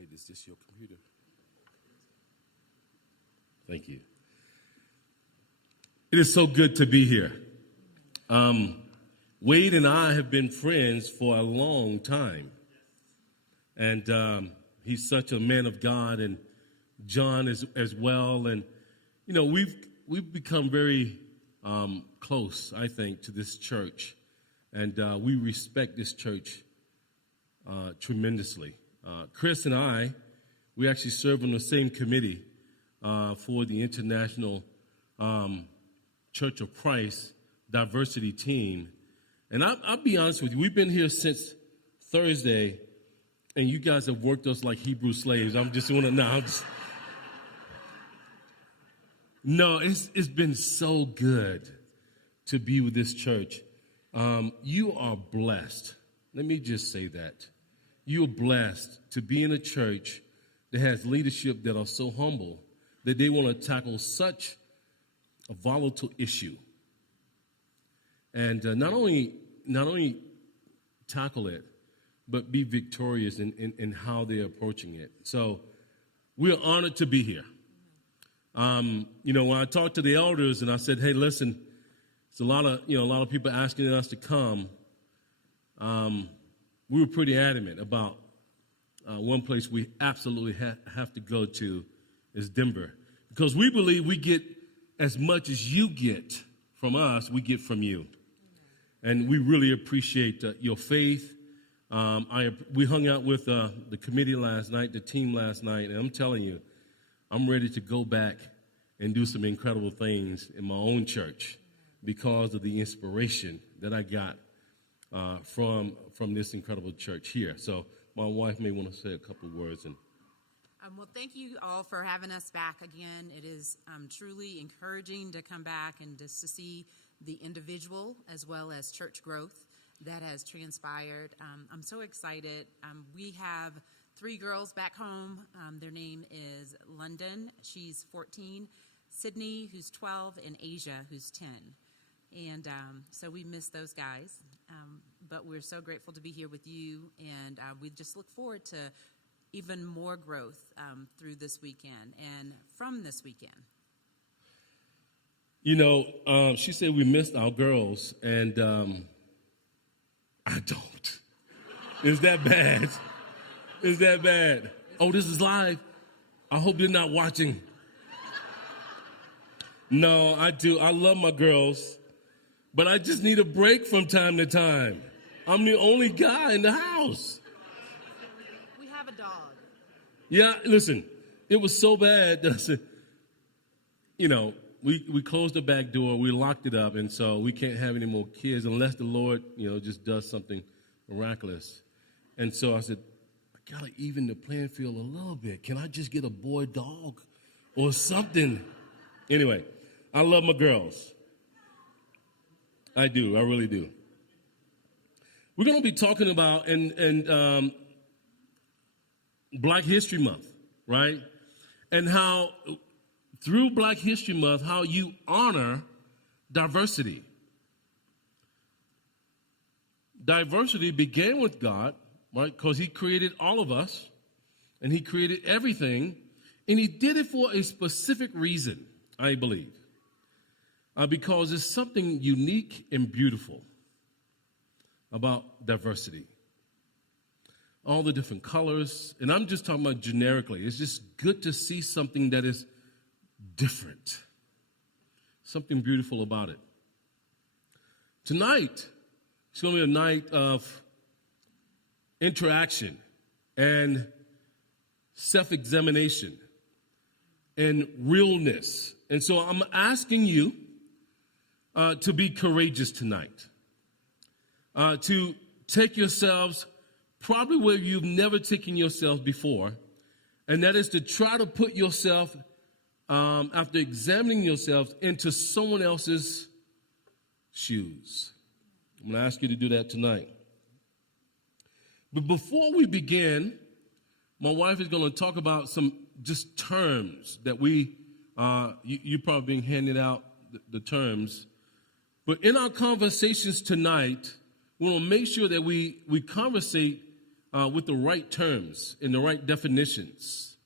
Wait, is this your computer? Thank you. It is so good to be here. Wade and I have been friends for a long time. And he's such a man of God, and John as well. And, you know, we've become very close, I think, to this church. And we respect this church tremendously. Chris and we actually serve on the same committee for the International Church of Christ diversity team. And I'll be honest with you, we've been here since Thursday, and you guys have worked us like Hebrew slaves. I'm just want to know. No, it's been so good to be with this church. You are blessed. Let me just say that. You are blessed to be in a church that has leadership that are so humble that they want to tackle such a volatile issue. And not only tackle it, but be victorious in how they're approaching it. So we're honored to be here. You know, when I talked to the elders and I said, "Hey, listen, it's a lot of people asking us to come." We were pretty adamant about one place we absolutely have to go to is Denver, because we believe we get as much as you get from us, we get from you. And we really appreciate your faith. We hung out with the committee last night, the team last night, and I'm telling you, I'm ready to go back and do some incredible things in my own church because of the inspiration that I got from this incredible church here. So my wife may want to say a couple of words. Well, thank you all for having us back again. It is truly encouraging to come back and just to see the individual as well as church growth that has transpired. I'm so excited. We have 3 girls back home. Their name is London, she's 14, Sydney, who's 12, and Asia, who's 10. And so we miss those guys, but we're so grateful to be here with you, and we just look forward to even more growth through this weekend and from this weekend. You know, she said we missed our girls, and I don't. Is that bad? Is that bad? Oh, this is live. I hope they're not watching. No, I do. I love my girls, but I just need a break from time to time. I'm the only guy in the house. We have a dog. Yeah, listen, it was so bad that I said, you know, we closed the back door, we locked it up, and so we can't have any more kids unless the Lord, you know, just does something miraculous. And so I said, I got to even the playing field a little bit. Can I just get a boy dog or something? Anyway, I love my girls. I do. I really do. We're going to be talking about Black History Month, right? And how through Black History Month, how you honor diversity. Diversity began with God, right? Because he created all of us, and he created everything, and he did it for a specific reason, I believe. Because it's something unique and beautiful about diversity. All the different colors, and I'm just talking about generically. It's just good to see something that is different, something beautiful about it. Tonight, it's going to be a night of interaction and self-examination and realness. And so I'm asking you to be courageous tonight, to take yourselves probably where you've never taken yourself before, and that is to try to put yourself, after examining yourselves, into someone else's shoes. I'm going to ask you to do that tonight. But before we begin, my wife is going to talk about some just terms that you're probably being handed out the terms. But in our conversations tonight, we want to make sure that we conversate with the right terms and the right definitions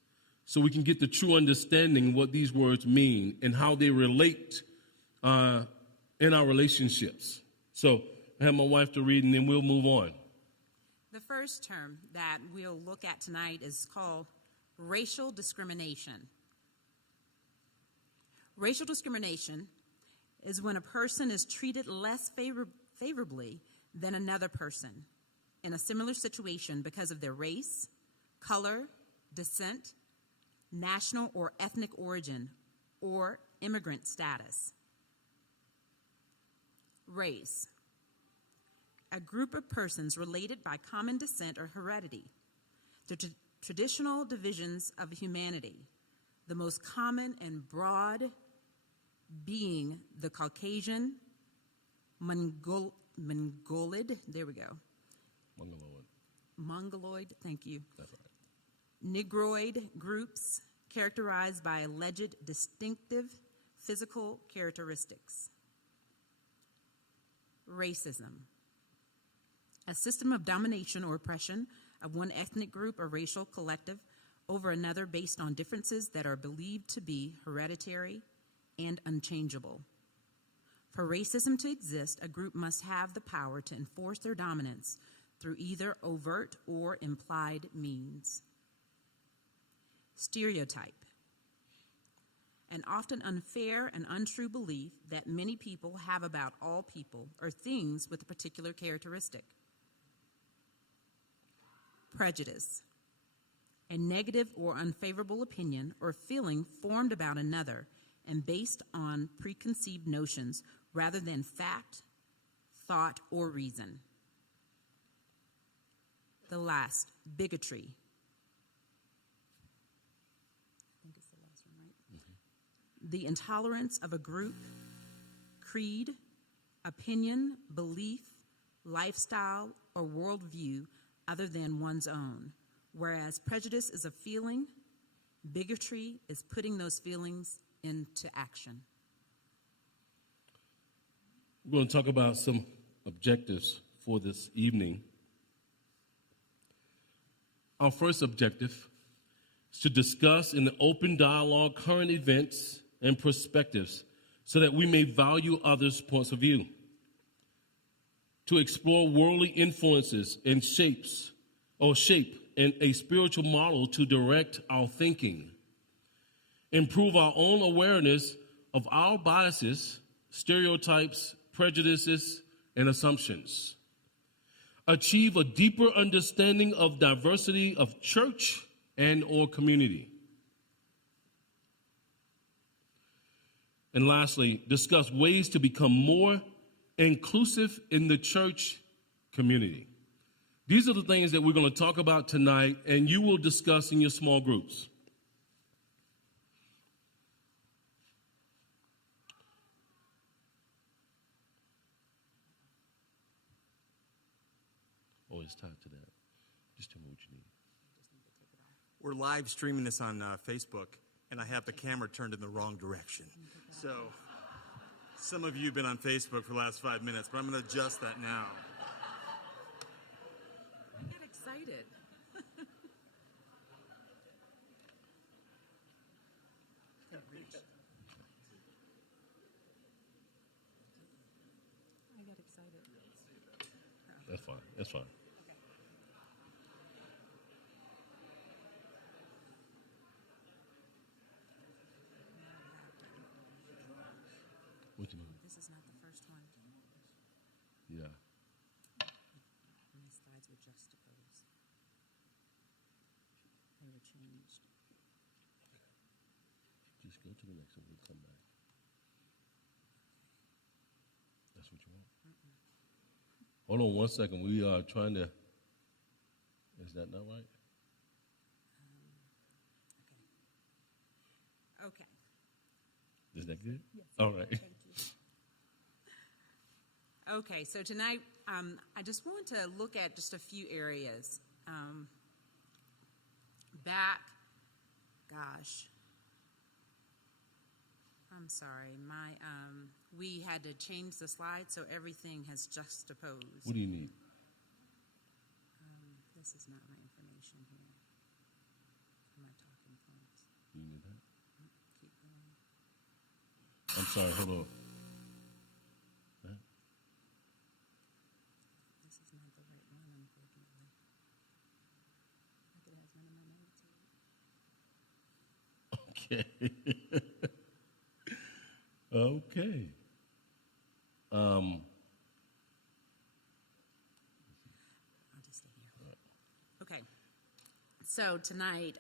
so we can get the true understanding of what these words mean and how they relate in our relationships. So I have my wife to read, and then we'll move on. The first term that we'll look at tonight is called racial discrimination. Racial discrimination is when a person is treated less favorably than another person in a similar situation because of their race, color, descent, national or ethnic origin, or immigrant status. Race. A group of persons related by common descent or heredity. The traditional divisions of humanity, the most common and broad being the Caucasian, Mongoloid, there we go. Mongoloid, thank you. That's right. Negroid groups characterized by alleged distinctive physical characteristics. Racism. A system of domination or oppression of one ethnic group or racial collective over another based on differences that are believed to be hereditary and unchangeable. For racism to exist, a group must have the power to enforce their dominance through either overt or implied means. Stereotype. An often unfair and untrue belief that many people have about all people or things with a particular characteristic. Prejudice. A negative or unfavorable opinion or feeling formed about another and based on preconceived notions rather than fact, thought, or reason. The last, bigotry. I think it's the last one, right? Mm-hmm. The intolerance of a group, creed, opinion, belief, lifestyle, or worldview other than one's own. Whereas prejudice is a feeling, bigotry is putting those feelings into action. We're going to talk about some objectives for this evening. Our first objective is to discuss in an open dialogue current events and perspectives so that we may value others' points of view. To explore worldly influences and shape and a spiritual model to direct our thinking. Improve our own awareness of our biases, stereotypes, prejudices, and assumptions. Achieve a deeper understanding of diversity of church and or community. And lastly, discuss ways to become more inclusive in the church community. These are the things that we're going to talk about tonight, and you will discuss in your small groups. Oh, it's tied to that. Just tell me what you need. We're live streaming this on Facebook, and I have the camera turned in the wrong direction. So some of you have been on Facebook for the last 5 minutes, but I'm going to adjust that now. I got excited. I got excited. That's fine. That's fine. What you mean? This is not the first one. Yeah. And these slides were juxtaposed. They were changed. Just go to the next one. We'll come back. That's what you want? Hold on 1 second. We are trying to. Is that not right? Okay. Is that good? Yes. All right. Thank you. Okay, so tonight I just want to look at just a few areas. I'm sorry, we had to change the slide, so everything has juxtaposed. What do you need? This This is not my information here. My talking points. You need that? Keep going. I'm sorry, hold on. This is not the right one, unfortunately. Look, it has none of my notes here. Okay. Okay. I'll just stay here. Okay. So tonight,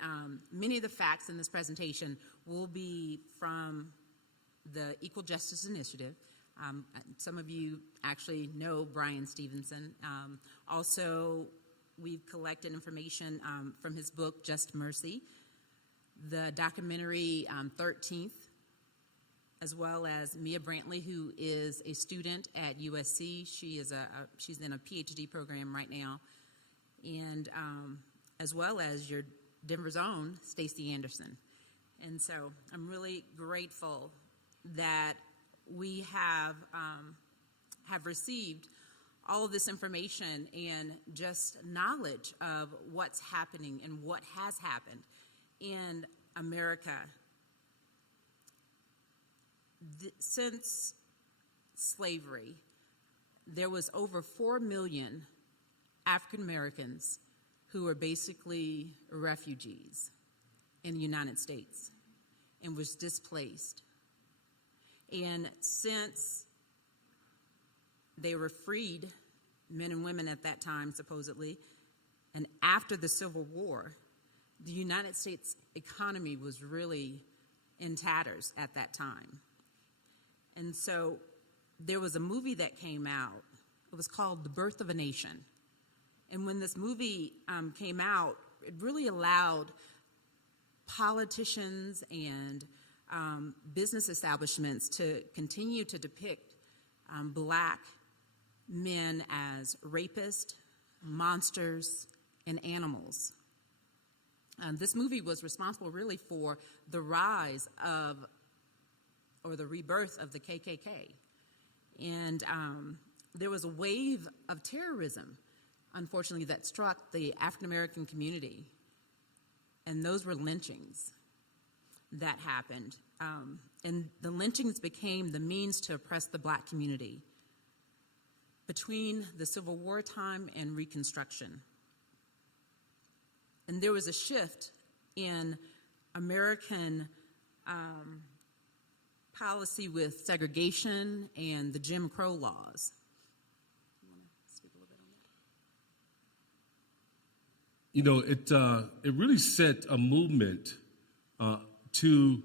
many of the facts in this presentation will be from the Equal Justice Initiative. Some of you actually know Brian Stevenson. Also, we've collected information from his book, Just Mercy, the documentary 13th, as well as Mia Brantley, who is a student at USC. She's in a PhD program right now, and as well as your Denver's own Stacey Anderson. And so I'm really grateful that we have received all of this information and just knowledge of what's happening and what has happened in America. Since slavery, there was over 4 million African Americans who were basically refugees in the United States and was displaced. And since they were freed, men and women at that time supposedly, and after the Civil War, the United States economy was really in tatters at that time. And so there was a movie that came out. It was called The Birth of a Nation. And when this movie came out, it really allowed politicians and business establishments to continue to depict black men as rapists, monsters, and animals. This movie was responsible really for the rise of, or the rebirth of the KKK. And there was a wave of terrorism, unfortunately, that struck the African American community. And those were lynchings that happened. And the lynchings became the means to oppress the black community between the Civil War time and Reconstruction. And there was a shift in American policy with segregation and the Jim Crow laws. You want to speak a little bit on that? It really set a movement to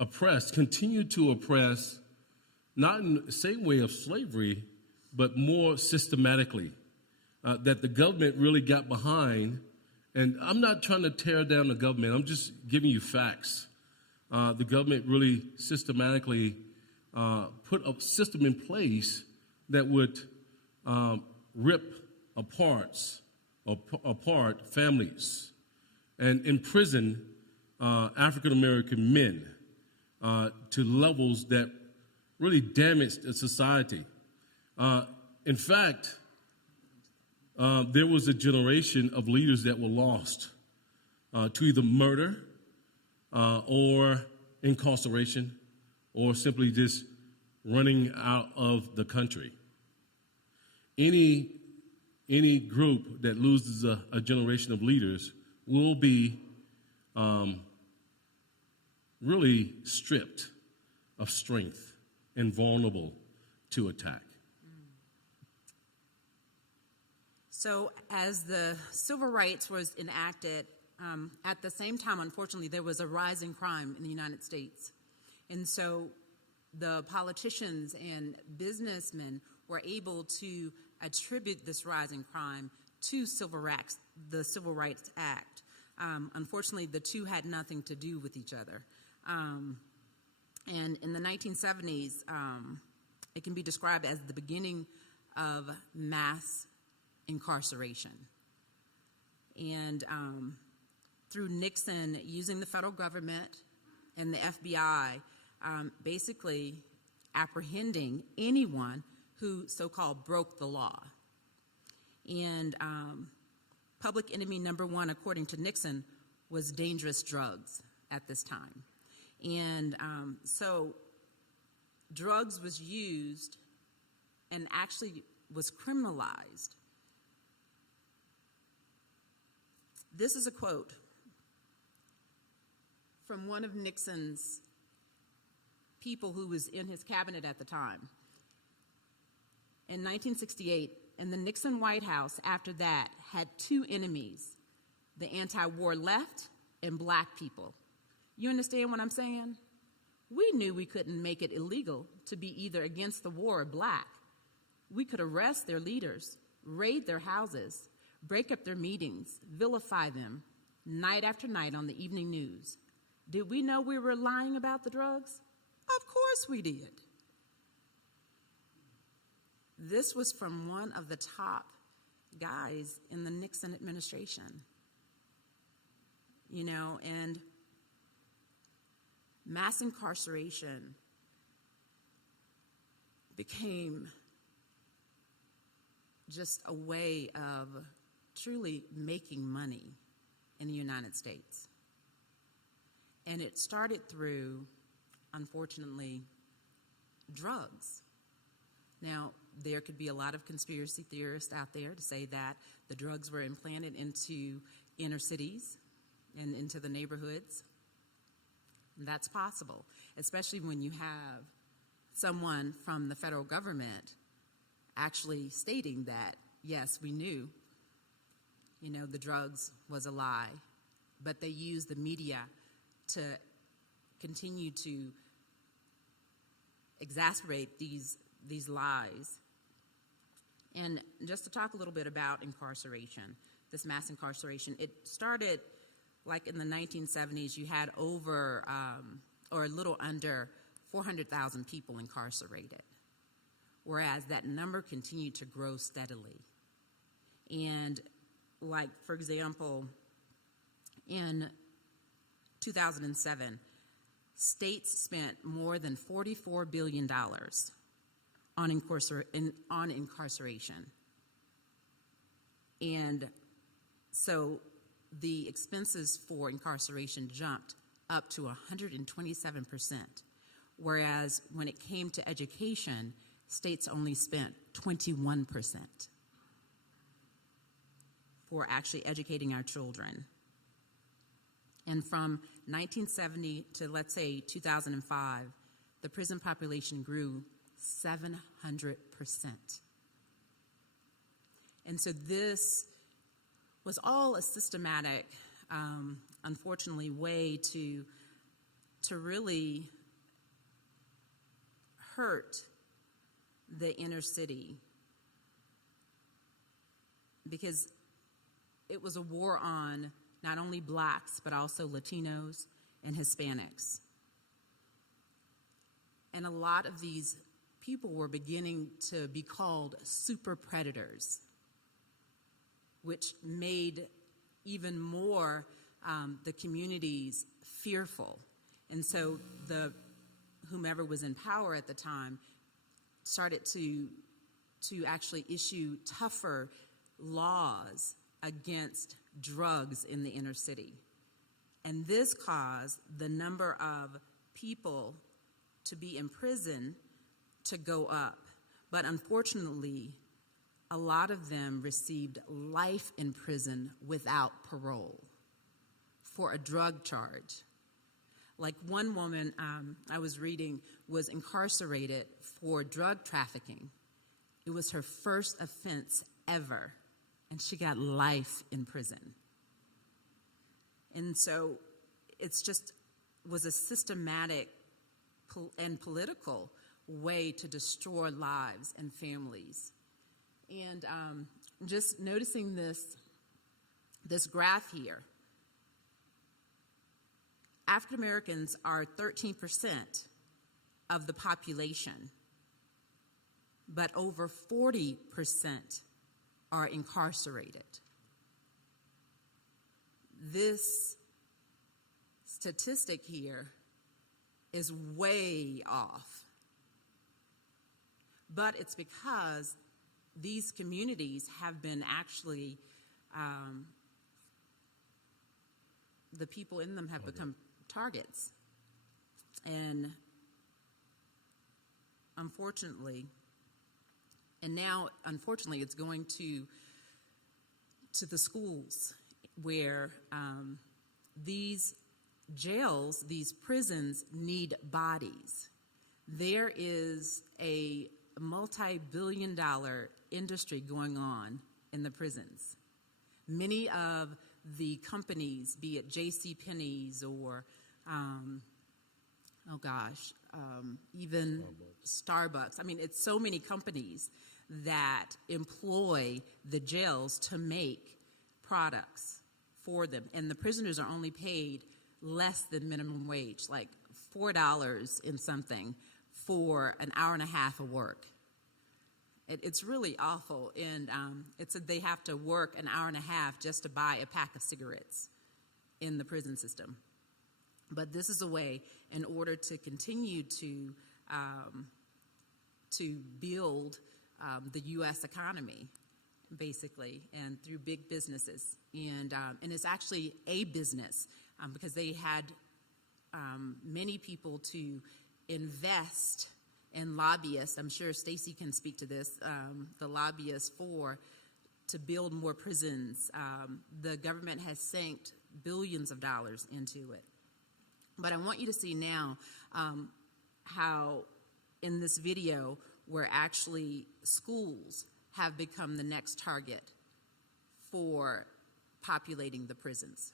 oppress, continue to oppress, not in the same way of slavery, but more systematically, that the government really got behind. And I'm not trying to tear down the government. I'm just giving you facts. The government really systematically put a system in place that would rip apart families and imprison African American men to levels that really damaged the society. In fact, there was a generation of leaders that were lost to either murder or incarceration or simply just running out of the country. Any group that loses a generation of leaders will be really stripped of strength and vulnerable to attack. So as the civil rights was enacted, at the same time, unfortunately, there was a rise in crime in the United States. And so the politicians and businessmen were able to attribute this rise in crime to the Civil Rights Act. Unfortunately, the two had nothing to do with each other. And in the 1970s, it can be described as the beginning of mass incarceration. And through Nixon using the federal government and the FBI, basically apprehending anyone who so-called broke the law. And public enemy number one, according to Nixon, was dangerous drugs at this time. And so drugs was used and actually was criminalized. This is a quote from one of Nixon's people who was in his cabinet at the time. In 1968, and the Nixon White House after that had two enemies, the anti-war left and black people. You understand what I'm saying? We knew we couldn't make it illegal to be either against the war or black. We could arrest their leaders, raid their houses, break up their meetings, vilify them, night after night on the evening news. Did we know we were lying about the drugs? Of course we did. This was from one of the top guys in the Nixon administration. You know, and mass incarceration became just a way of truly making money in the United States. And it started through, unfortunately, drugs. Now, there could be a lot of conspiracy theorists out there to say that the drugs were implanted into inner cities and into the neighborhoods. And that's possible, especially when you have someone from the federal government actually stating that, yes, we knew, you know, the drugs was a lie, but they used the media to continue to exacerbate these lies. And just to talk a little bit about incarceration, this mass incarceration, it started like in the 1970s. You had over, or a little under 400,000 people incarcerated, whereas that number continued to grow steadily. And like, for example, in 2007, states spent more than $44 billion on incarceration. And so the expenses for incarceration jumped up to 127%, whereas when it came to education, states only spent 21% for actually educating our children. And from 1970 to, let's say, 2005, the prison population grew 700%. And so this was all a systematic, unfortunately, way to really hurt the inner city, because it was a war on not only blacks, but also Latinos and Hispanics. And a lot of these people were beginning to be called super predators, which made even more the communities fearful. And so whomever was in power at the time started to actually issue tougher laws against drugs in the inner city. And this caused the number of people to be in prison to go up. But unfortunately, a lot of them received life in prison without parole for a drug charge. Like one woman I was reading was incarcerated for drug trafficking. It was her first offense ever, and she got life in prison. And so it's just was a systematic and political way to destroy lives and families. And just noticing this graph here, African Americans are 13% of the population, but over 40% are incarcerated. This statistic here is way off, but it's because these communities have been actually the people in them have become targets. And unfortunately, it's going to the schools where these jails, these prisons need bodies. There is a multi-billion-dollar industry going on in the prisons. Many of the companies, be it JCPenney's or, even Starbucks. I mean, it's so many companies that employ the jails to make products for them. And the prisoners are only paid less than minimum wage, like $4 in something for an hour and a half of work. It's really awful, and they have to work an hour and a half just to buy a pack of cigarettes in the prison system. But this is a way, in order to continue to build the U.S. economy, basically, and through big businesses, and it's actually a business because they had many people to invest in lobbyists. I'm sure Stacy can speak to this. The lobbyists to build more prisons. The government has sank billions of dollars into it. But I want you to see now how in this video where actually schools have become the next target for populating the prisons.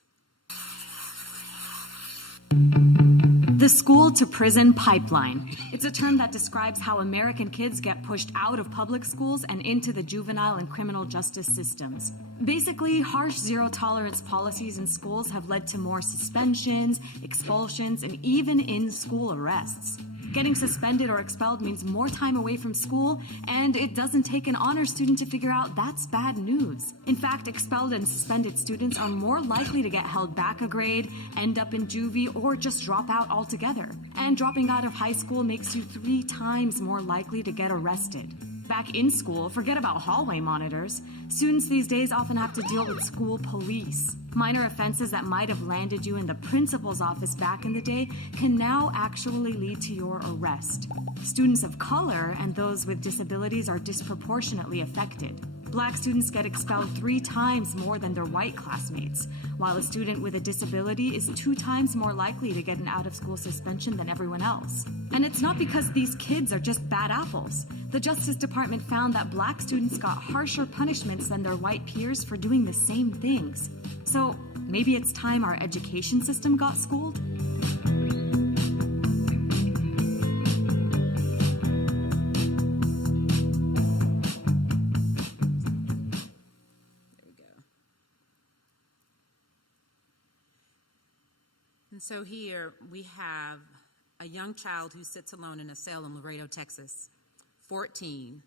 The school to prison pipeline. It's a term that describes how American kids get pushed out of public schools and into the juvenile and criminal justice systems. Basically, harsh zero-tolerance policies in schools have led to more suspensions, expulsions, and even in-school arrests. Getting suspended or expelled means more time away from school, and it doesn't take an honor student to figure out that's bad news. In fact, expelled and suspended students are more likely to get held back a grade, end up in juvie, or just drop out altogether. And dropping out of high school makes you 3 times more likely to get arrested. Back in school, forget about hallway monitors. Students these days often have to deal with school police. Minor offenses that might have landed you in the principal's office back in the day can now actually lead to your arrest. Students of color and those with disabilities are disproportionately affected. Black students get expelled 3 times more than their white classmates, while a student with a disability is 2 times more likely to get an out-of-school suspension than everyone else. And it's not because these kids are just bad apples. The Justice Department found that black students got harsher punishments than their white peers for doing the same things. So maybe it's time our education system got schooled? So here we have a young child who sits alone in a cell in Laredo, Texas, 14.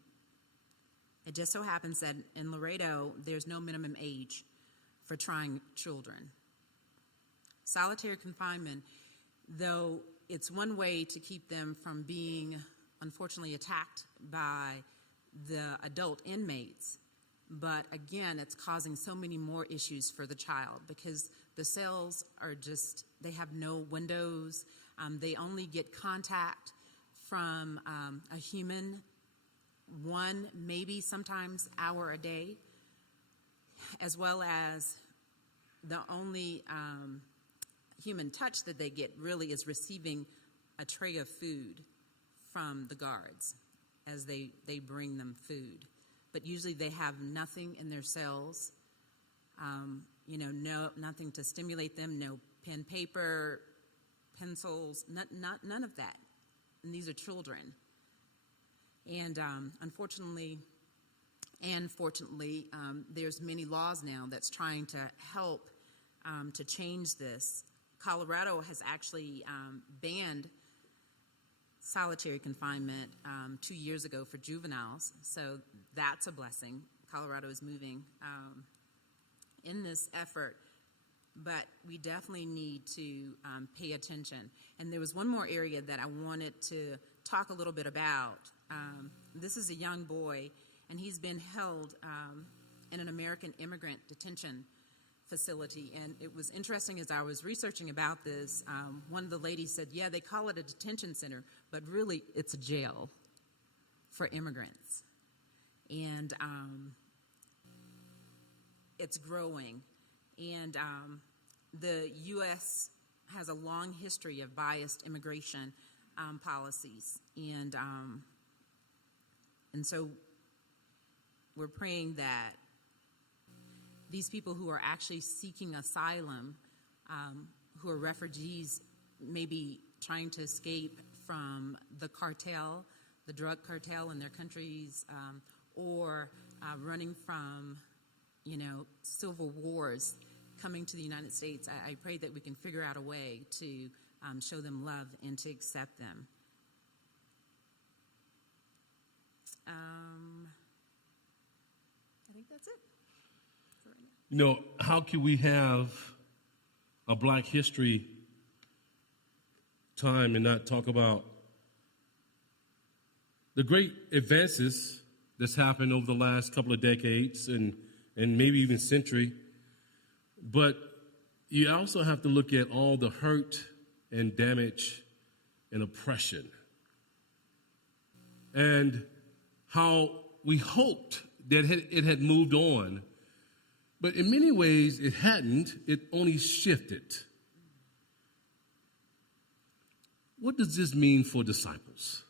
It just so happens that in Laredo, there's no minimum age for trying children. Solitary confinement, though it's one way to keep them from being, unfortunately, attacked by the adult inmates, but again, it's causing so many more issues for the child because the cells are just, they have no windows. They only get contact from a human 1, maybe sometimes hour a day, as well as the only human touch that they get really is receiving a tray of food from the guards as they bring them food. But usually they have nothing in their cells, nothing to stimulate them, no pen, paper, pencils, none of that. And these are children. And unfortunately and fortunately, there's many laws now that's trying to help to change this. Colorado has actually banned solitary confinement 2 years ago for juveniles, so that's a blessing. Colorado is moving in this effort, but we definitely need to pay attention. And there was one more area that I wanted to talk a little bit about. This is a young boy, and he's been held in an American immigrant detention facility. And it was interesting as I was researching about this, one of the ladies said, yeah, they call it a detention center, but really it's a jail for immigrants. And it's growing. And the U.S. has a long history of biased immigration policies. And so we're praying that these people who are actually seeking asylum, who are refugees, maybe trying to escape from the cartel, the drug cartel in their countries, or running from, civil wars, coming to the United States, I pray that we can figure out a way to show them love and to accept them. I think that's it for right now. How can we have a Black History time and not talk about the great advances that's happened over the last couple of decades and maybe even century? But you also have to look at all the hurt and damage and oppression and how we hoped that it had moved on. But in many ways, it hadn't. It only shifted. What does this mean for disciples?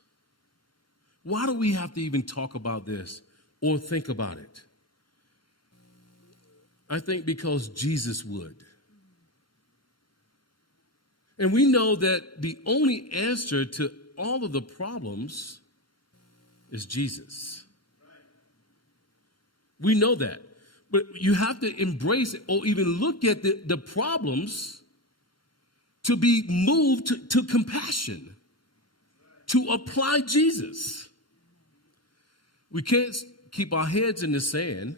Why do we have to even talk about this or think about it? I think because Jesus would. And we know that the only answer to all of the problems is Jesus. We know that. But you have to embrace it or even look at the problems to be moved to compassion, to apply Jesus. We can't keep our heads in the sand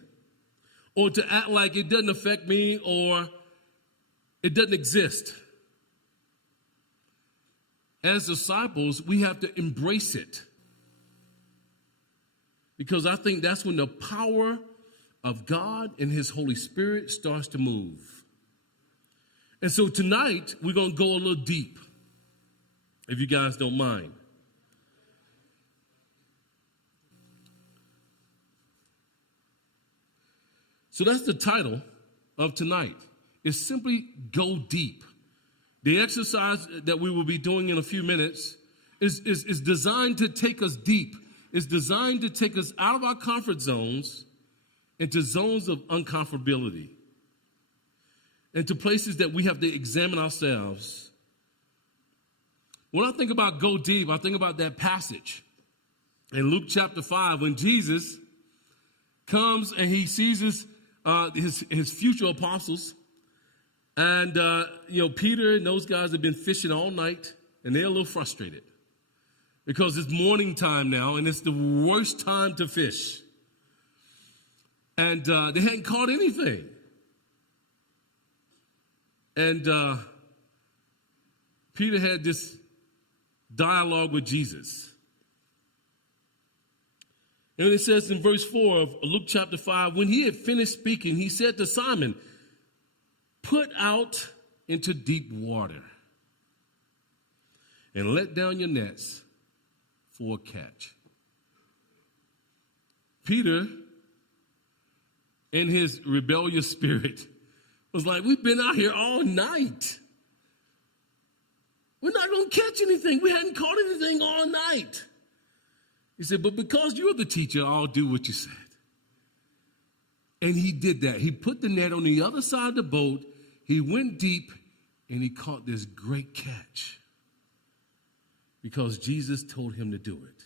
or to act like it doesn't affect me or it doesn't exist. As disciples, we have to embrace it. Because I think that's when the power of God and His Holy Spirit starts to move. And so tonight, we're going to go a little deep, if you guys don't mind. So that's the title of tonight. It's simply Go Deep. The exercise that we will be doing in a few minutes is designed to take us deep. It's designed to take us out of our comfort zones into zones of uncomfortability, into places that we have to examine ourselves. When I think about go deep, I think about that passage in Luke chapter 5 when Jesus comes and he sees his future apostles. And, Peter and those guys have been fishing all night, and they're a little frustrated because it's morning time now, and it's the worst time to fish. And they hadn't caught anything. And Peter had this dialogue with Jesus. And it says in verse 4 of Luke chapter 5, when he had finished speaking, he said to Simon, "Put out into deep water and let down your nets for a catch." Peter, in his rebellious spirit, was like, we've been out here all night. We're not going to catch anything. We hadn't caught anything all night. He said, but because you're the teacher, I'll do what you said. And he did that. He put the net on the other side of the boat. He went deep, and he caught this great catch because Jesus told him to do it.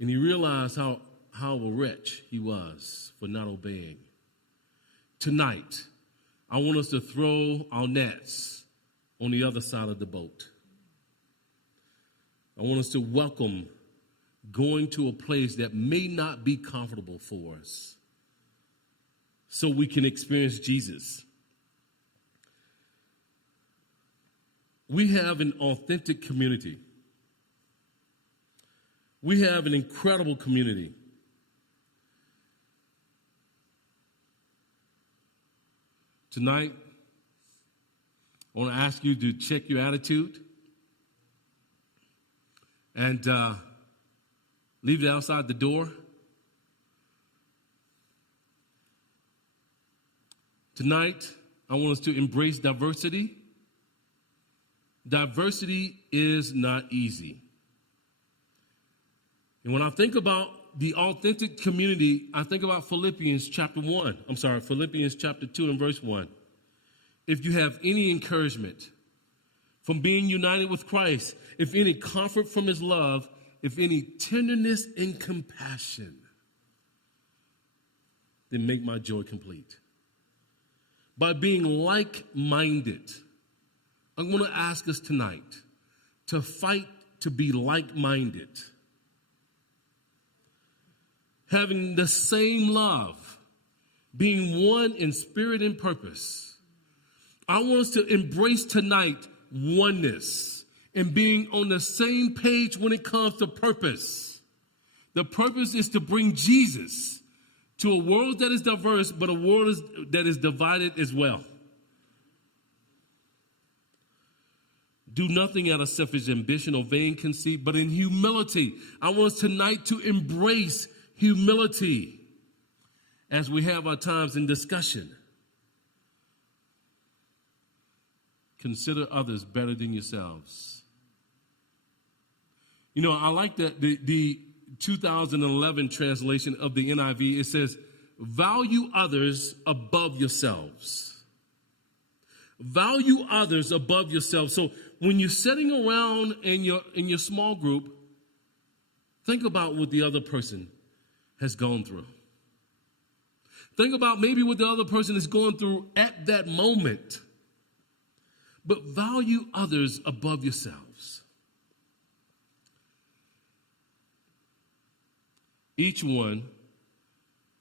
And he realized how a wretch he was for not obeying. Tonight, I want us to throw our nets on the other side of the boat. I want us to welcome going to a place that may not be comfortable for us so we can experience Jesus. We have an authentic community. We have an incredible community. Tonight, I want to ask you to check your attitude and leave it outside the door. Tonight, I want us to embrace diversity. Diversity is not easy. And when I think about the authentic community, I think about Philippians chapter 2 and verse 1. If you have any encouragement from being united with Christ, if any comfort from his love, if any tenderness and compassion, then make my joy complete. By being like-minded, I'm going to ask us tonight to fight to be like-minded. Having the same love, being one in spirit and purpose. I want us to embrace tonight oneness and being on the same page when it comes to purpose. The purpose is to bring Jesus to a world that is diverse, but a world that is divided as well. Do nothing out of selfish ambition or vain conceit, but in humility. I want us tonight to embrace humility as we have our times in discussion. Consider others better than yourselves. You know, I like that the 2011 translation of the NIV, it says, value others above yourselves. Value others above yourselves. So when you're sitting around in your small group, think about what the other person has gone through. Think about maybe what the other person is going through at that moment. But value others above yourselves. Each one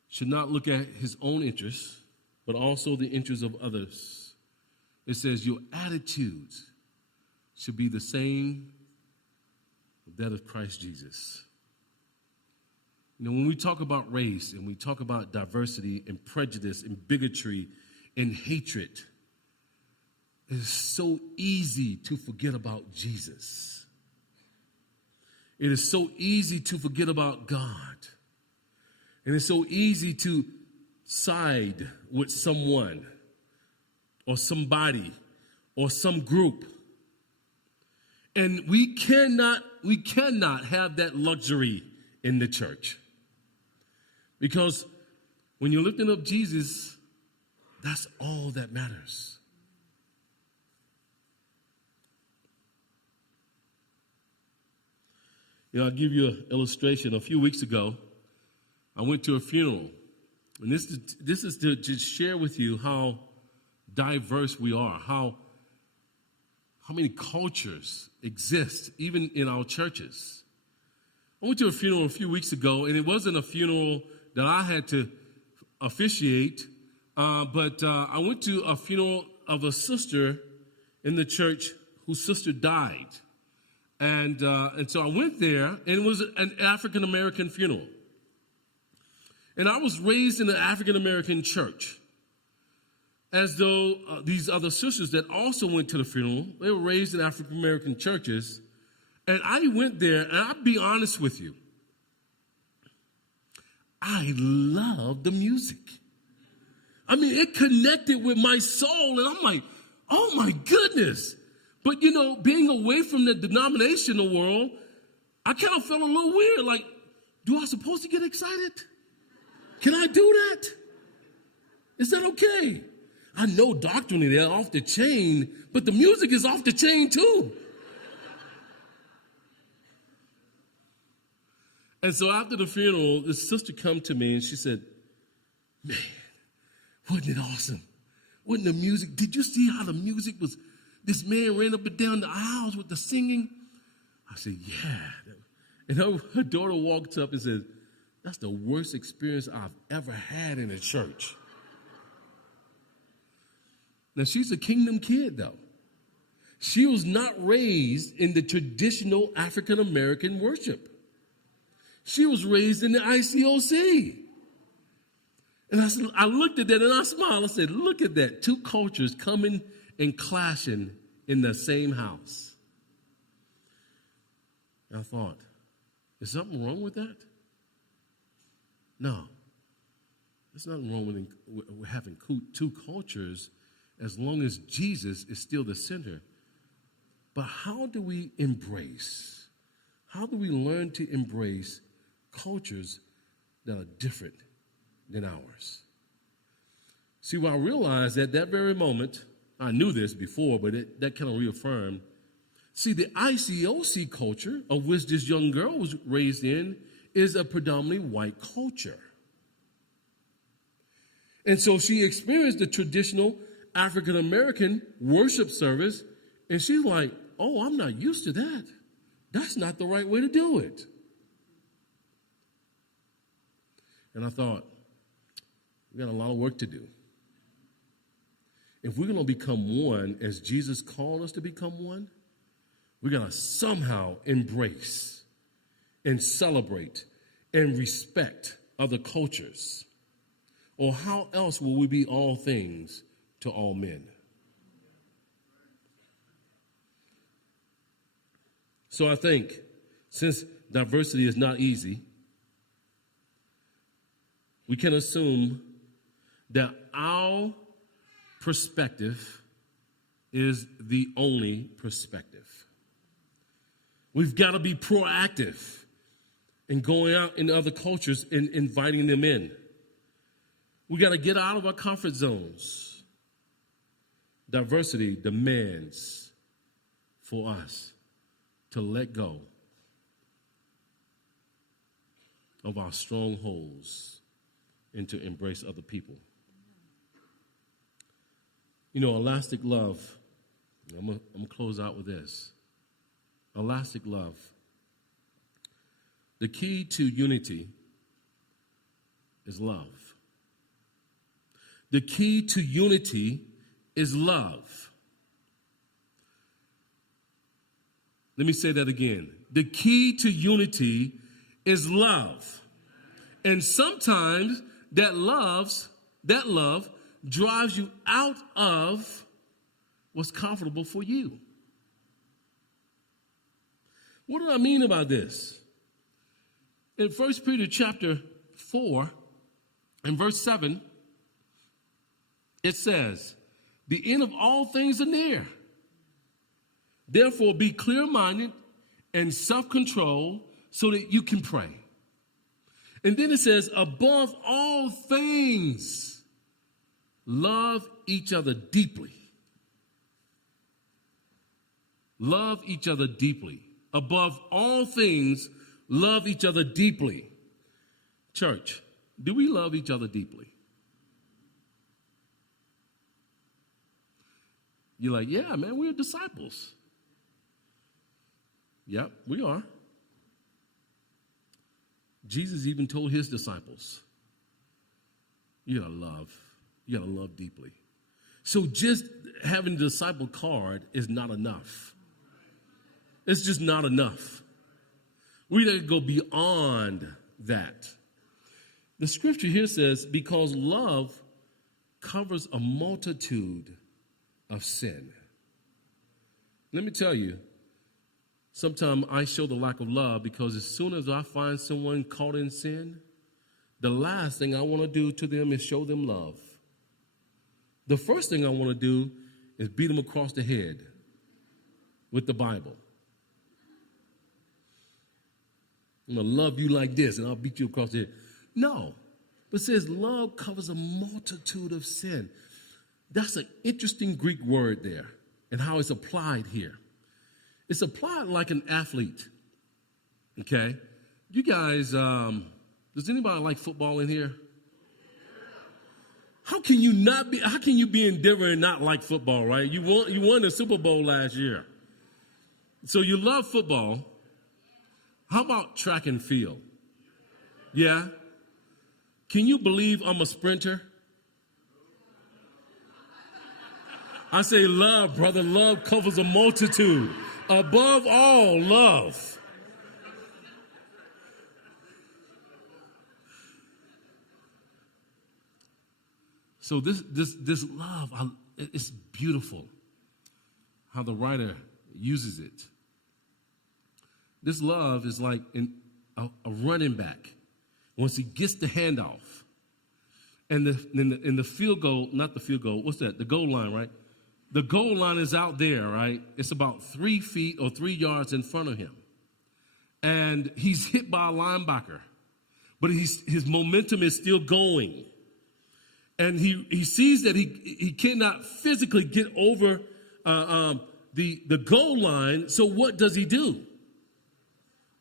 should not look at his own interests, but also the interests of others. It says your attitudes should be the same as that of Christ Jesus. You know, when we talk about race and we talk about diversity and prejudice and bigotry and hatred, it is so easy to forget about Jesus. It is so easy to forget about God. And it's so easy to side with someone or somebody or some group. And we cannot have that luxury in the church. Because when you're lifting up Jesus, that's all that matters. You know, I'll give you an illustration. A few weeks ago, I went to a funeral. And this is to share with you how diverse we are, how many cultures exist, even in our churches. I went to a funeral a few weeks ago, and it wasn't a funeral that I had to officiate, but I went to a funeral of a sister in the church whose sister died. And so I went there, and it was an African-American funeral. And I was raised in an African-American church, as though these other sisters that also went to the funeral, they were raised in African-American churches. And I went there, and I'll be honest with you, I love the music. I mean, it connected with my soul, and I'm like, oh my goodness. But, you know, being away from the denominational world, I kind of felt a little weird. Like, do I supposed to get excited? Can I do that? Is that okay? I know doctrinally they're off the chain, but the music is off the chain too. And so after the funeral, this sister come to me and she said, man, wasn't it awesome? Wasn't the music? Did you see how the music was? This man ran up and down the aisles with the singing. I said, yeah. And her daughter walked up and said, that's the worst experience I've ever had in a church. Now, she's a kingdom kid, though. She was not raised in the traditional African-American worship. She was raised in the ICOC. And I looked at that and I smiled. I said, look at that. Two cultures coming and clashing in the same house. And I thought, is something wrong with that? No. There's nothing wrong with having two cultures as long as Jesus is still the center. But how do we embrace? How do we learn to embrace cultures that are different than ours? See, well, I realized at that very moment, I knew this before, but that kind of reaffirmed. See, the ICOC culture of which this young girl was raised in is a predominantly white culture. And so she experienced the traditional African-American worship service, and she's like, oh, I'm not used to that. That's not the right way to do it. And I thought, we got a lot of work to do. If we're going to become one as Jesus called us to become one, we're going to somehow embrace and celebrate and respect other cultures. Or how else will we be all things to all men? So I think, since diversity is not easy, we can assume that our perspective is the only perspective. We've got to be proactive in going out in other cultures and inviting them in. We got to get out of our comfort zones. Diversity demands for us to let go of our strongholds and to embrace other people. You know, elastic love, I'm going to close out with this. Elastic love. The key to unity is love. The key to unity is love. Let me say that again. The key to unity is love. And sometimes that love drives you out of what's comfortable for you. What do I mean about this? In 1 Peter chapter 4 and verse 7, it says, the end of all things are near. Therefore, be clear-minded and self-controlled so that you can pray. And then it says, above all things, love each other deeply. Love each other deeply. Above all things, love each other deeply. Church, do we love each other deeply? You're like, yeah, man, we're disciples. Yep, we are. Jesus even told his disciples, you gotta love deeply. So just having the disciple card is not enough. It's just not enough. We got to go beyond that. The scripture here says, because love covers a multitude of sin. Let me tell you, sometimes I show the lack of love because as soon as I find someone caught in sin, the last thing I want to do to them is show them love. The first thing I want to do is beat them across the head with the Bible. I'm going to love you like this, and I'll beat you across the head. No. But it says love covers a multitude of sin. That's an interesting Greek word there and how it's applied here. It's applied like an athlete, okay? You guys, does anybody like football in here? How can you be in Denver and not like football, right? You won the Super Bowl last year. So you love football. How about track and field? Yeah? Can you believe I'm a sprinter? I say love, brother. Love covers a multitude. Above all, love. So this love, it's beautiful how the writer uses it. This love is like a running back. Once he gets the handoff, and the field goal, not the field goal, what's that? The goal line, right? The goal line is out there, right? It's about 3 feet or 3 yards in front of him. And he's hit by a linebacker, but his momentum is still going. And he sees that he cannot physically get over the goal line. So what does he do?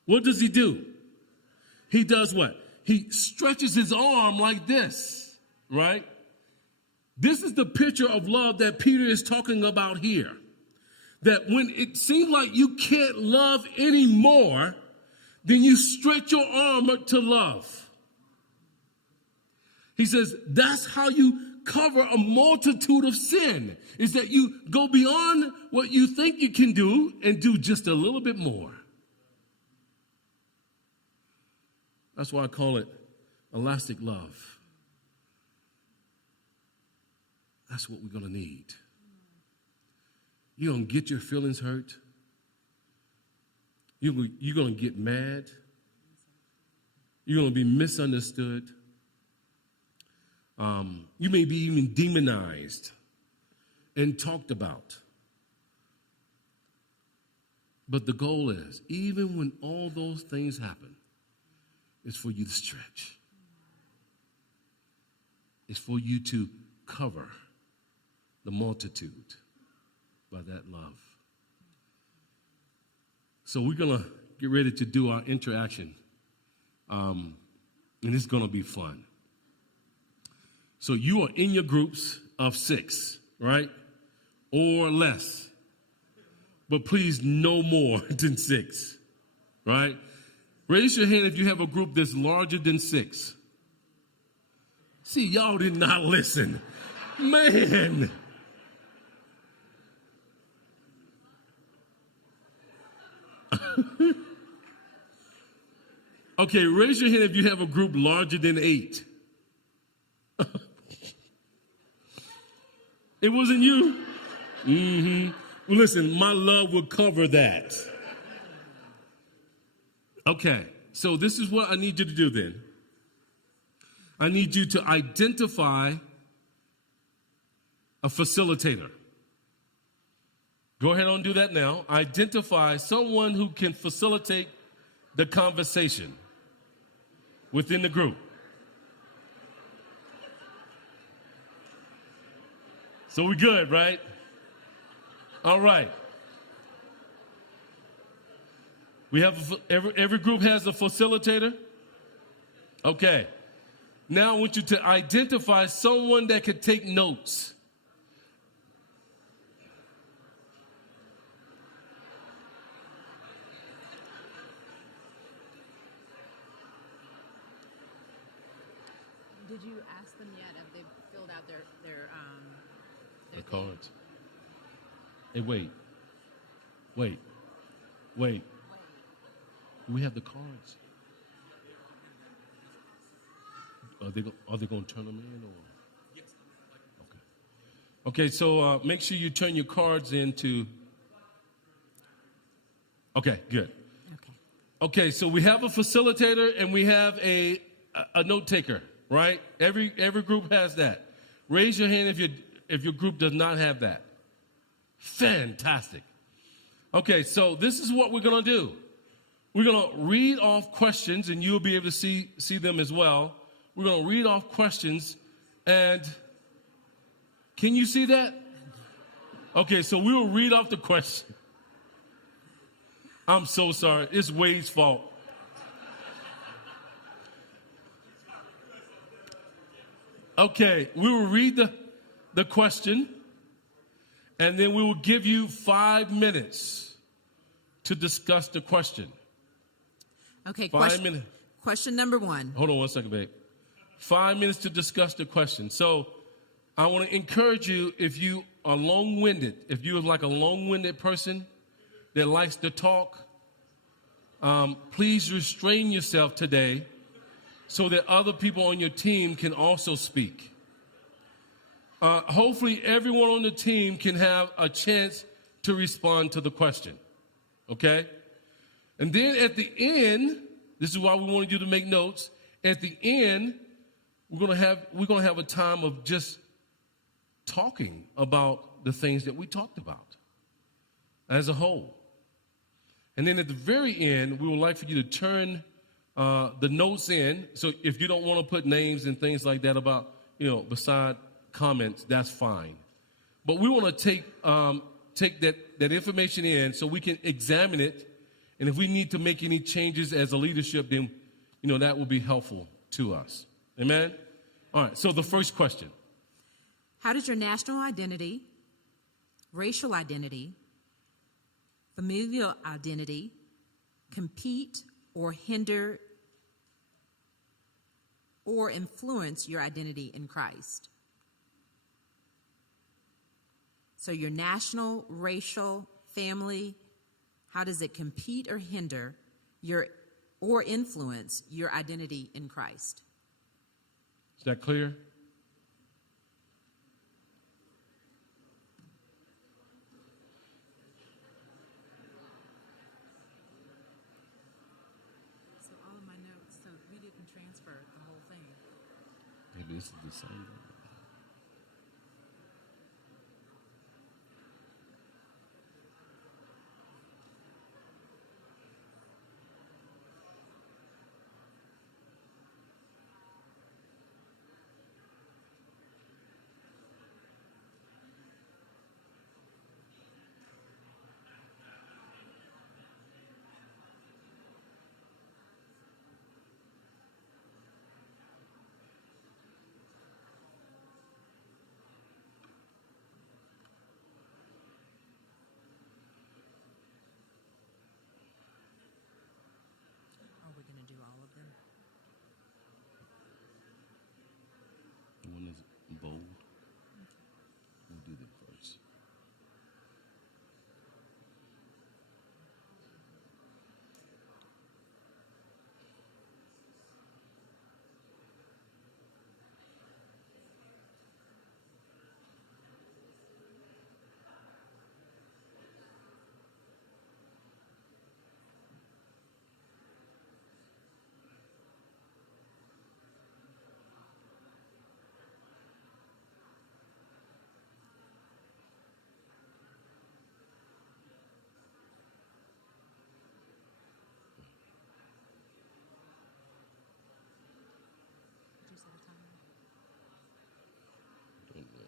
What does he do? He does what? He stretches his arm like this, right? This is the picture of love that Peter is talking about here. That when it seems like you can't love anymore, then you stretch your arm up to love. He says that's how you cover a multitude of sin, is that you go beyond what you think you can do and do just a little bit more. That's why I call it elastic love. That's what we're going to need. You're going to get your feelings hurt. You're going to get mad. You're going to be misunderstood. You may be even demonized and talked about. But the goal is, even when all those things happen, it's for you to stretch. It's for you to cover the multitude by that love. So we're going to get ready to do our interaction. And it's going to be fun. So you are in your groups of 6, right? Or less. But please, no more than 6, right? Raise your hand if you have a group that's larger than 6. See, y'all did not listen. Man. Okay, raise your hand if you have a group larger than 8. It wasn't you? Mm-hmm. Well, listen, my love will cover that. Okay, so this is what I need you to do then. I need you to identify a facilitator. Go ahead and do that now. Identify someone who can facilitate the conversation within the group. So we're good, right? All right. We have every group has a facilitator? Okay. Now I want you to identify someone that could take notes. Did you ask them yet if they've filled out their cards? Hey, wait. We have the cards. Are they going to turn them in, or? Yes. Okay, so make sure you turn your cards into. Okay, good. Okay, so we have a facilitator and we have a note taker, right? Every group has that. Raise your hand if your group does not have that. Fantastic. Okay, so this is what we're going to do. We're going to read off questions, and you'll be able to see them as well. We're going to read off questions, and can you see that? Okay, so we will read off the question. I'm so sorry. It's Wade's fault. Okay, we will read the question, and then we will give you 5 minutes to discuss the question. Okay, 5 minutes. Question number 1. Hold on one second, babe. 5 minutes to discuss the question. So I want to encourage you, if you are long-winded, if you're like a long-winded person that likes to talk, please restrain yourself today so that other people on your team can also speak. hopefully everyone on the team can have a chance to respond to the question, okay? And then at the end, this is why we wanted you to make notes. At the end, we're gonna have a time of just talking about the things that we talked about as a whole. And then at the very end, we would like for you to turn the notes in. So if you don't want to put names and things like that about, beside comments, that's fine. But we want to take that information in so we can examine it. And if we need to make any changes as a leadership, then, that will be helpful to us. Amen? All right, so the first question. How does your national identity, racial identity, familial identity compete or hinder or influence your identity in Christ? So your national, racial, family, how does it compete or hinder or influence your identity in Christ? Is that clear? So all of my notes, so we didn't transfer the whole thing. Maybe this is the same. Are we going to do all of them? One is bold. We'll do them first. Did you set a timer? Don't know.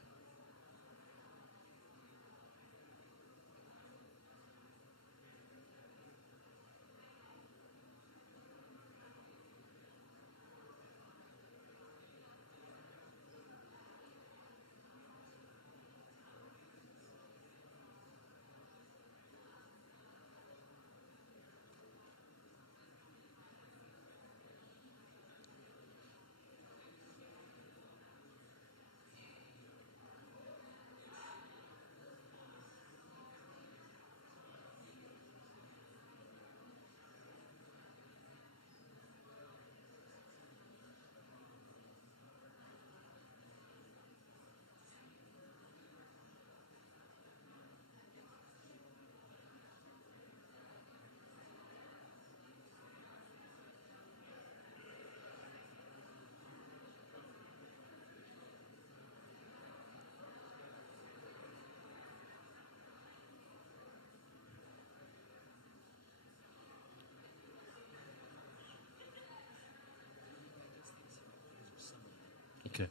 Okay.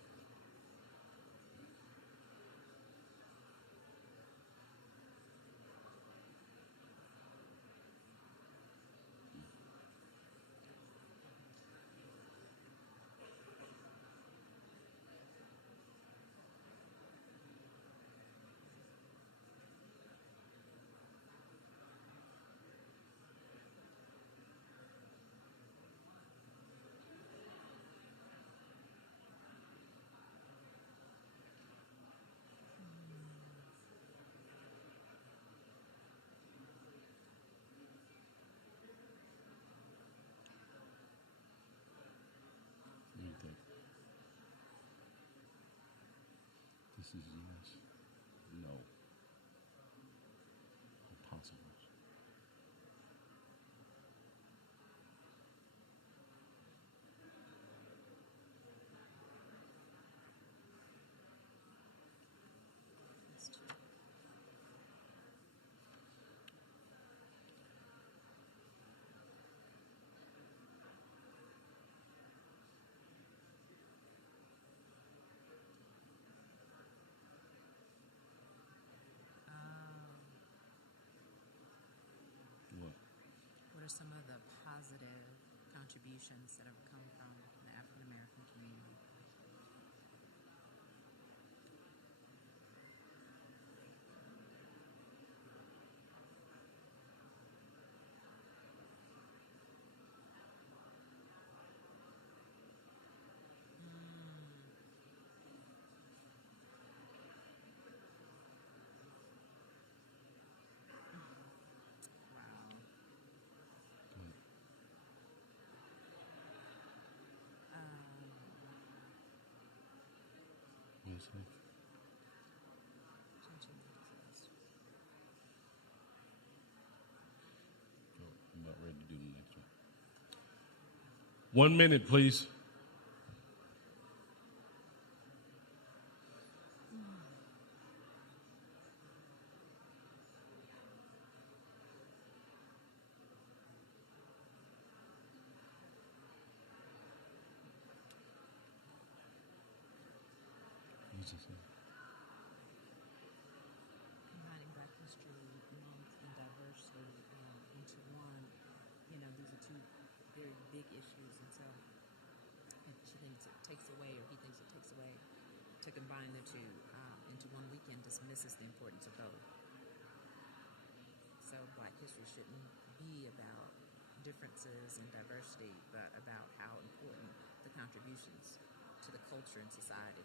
This is yes. No. Impossible. That's two. What? What are some of the positive contributions that have come from the African American community? Wow. What is it? Oh, I'm about ready to do the next one. 1 minute, please. Jesus. Combining Black History Month and diversity into one, these are two very big issues, and so she thinks it takes away, or he thinks it takes away, to combine the two into one weekend dismisses the importance of both. So Black history shouldn't be about differences and diversity, but about how important the contributions to the culture and society.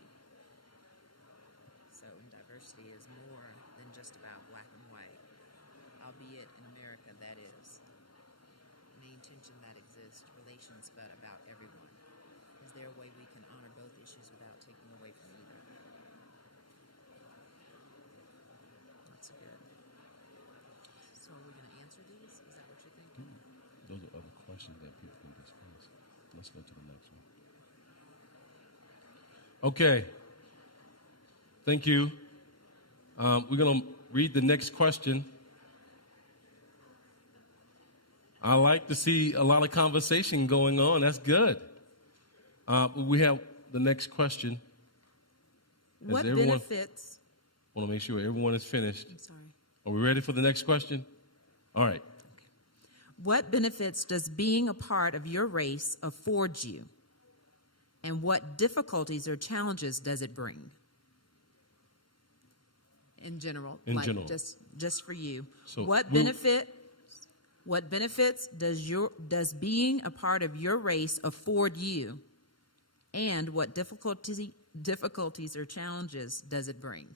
So diversity is more than just about black and white, albeit in America that is main tension that exists, relations, but about everyone. Is there a way we can honor both issues without taking away from either? That's good. So are we going to answer these? Is that what you're thinking? Those are other questions that people can discuss. Let's go to the next one. Okay. Thank you. We're going to read the next question. I like to see a lot of conversation going on. That's good. We have the next question. What benefits? I want to make sure everyone is finished. I'm sorry. Are we ready for the next question? All right. What benefits does being a part of your race afford you? And what difficulties or challenges does it bring? In general, just for you. So what benefits does being a part of your race afford you? And what difficulties or challenges does it bring?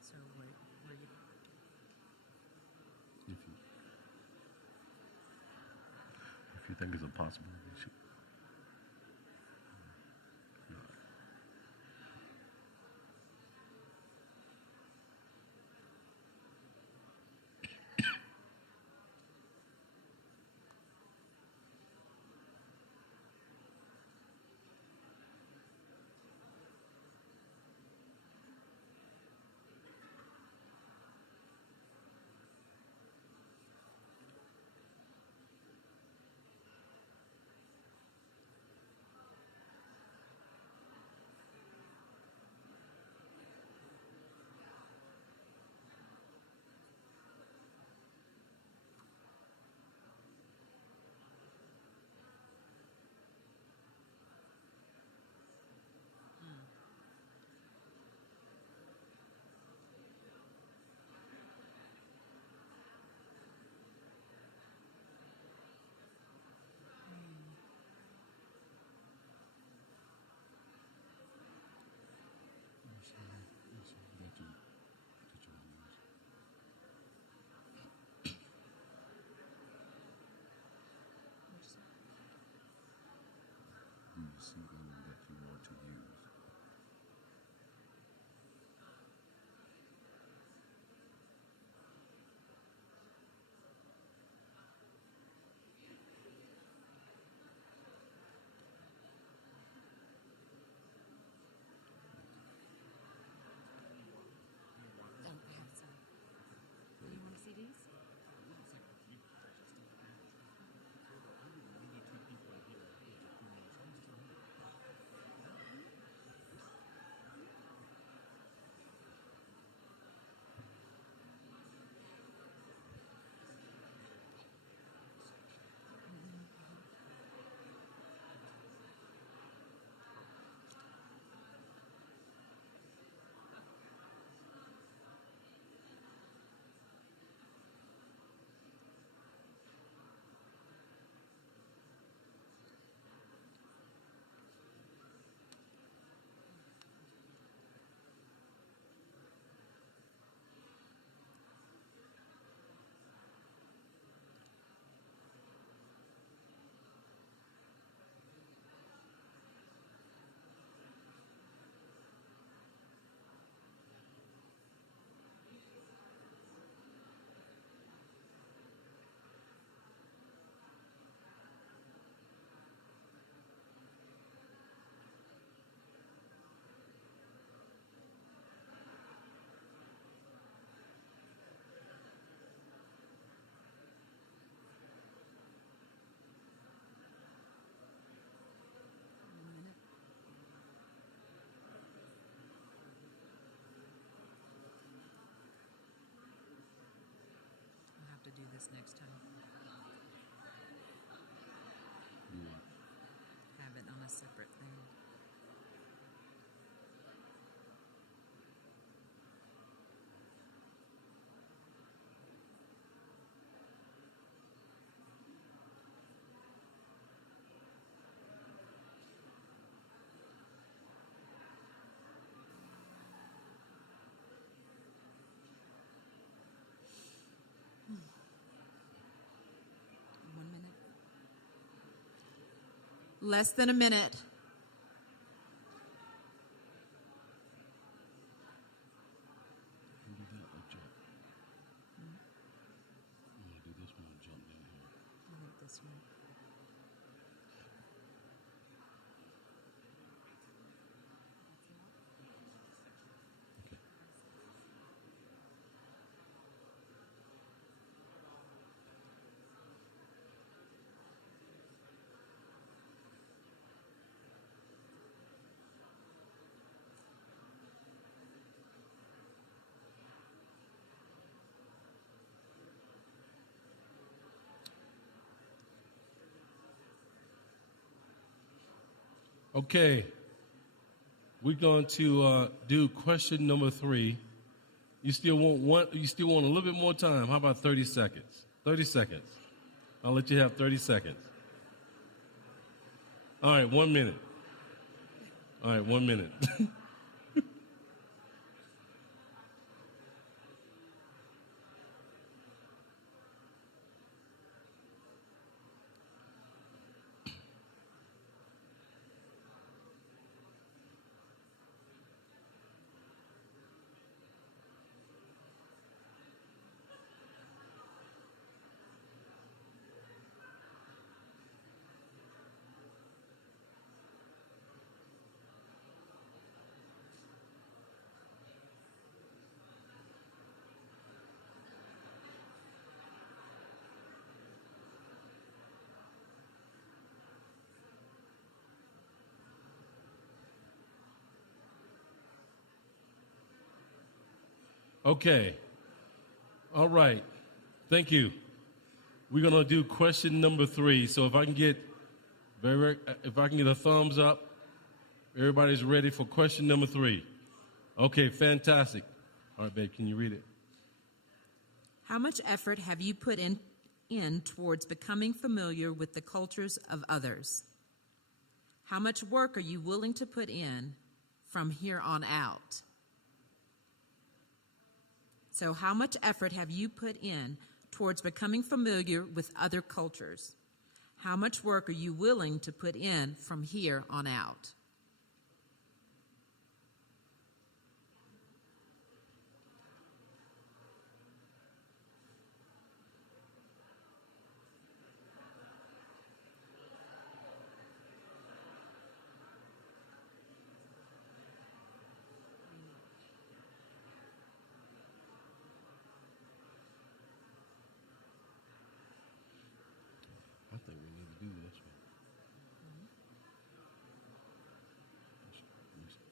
So where you If you think it's impossible, you should. pseudonym that you want to use. Oh, I have some. Do you want to see these? I'll have to do this next time. Have it on a separate thing. Less than a minute. Can you do that or jump? You want to do this one or jump down here? I think this one. Okay. Okay. We're going to do question number 3. You still want a little bit more time. How about 30 seconds? 30 seconds. I'll let you have 30 seconds. All right, 1 minute. All right, 1 minute. Okay. All right. Thank you. We're going to do question number 3. So if I can get a thumbs up, everybody's ready for question number 3. Okay, fantastic. All right, babe, can you read it? How much effort have you put in towards becoming familiar with the cultures of others? How much work are you willing to put in from here on out? So how much effort have you put in towards becoming familiar with other cultures? How much work are you willing to put in from here on out? I think we need to do this one.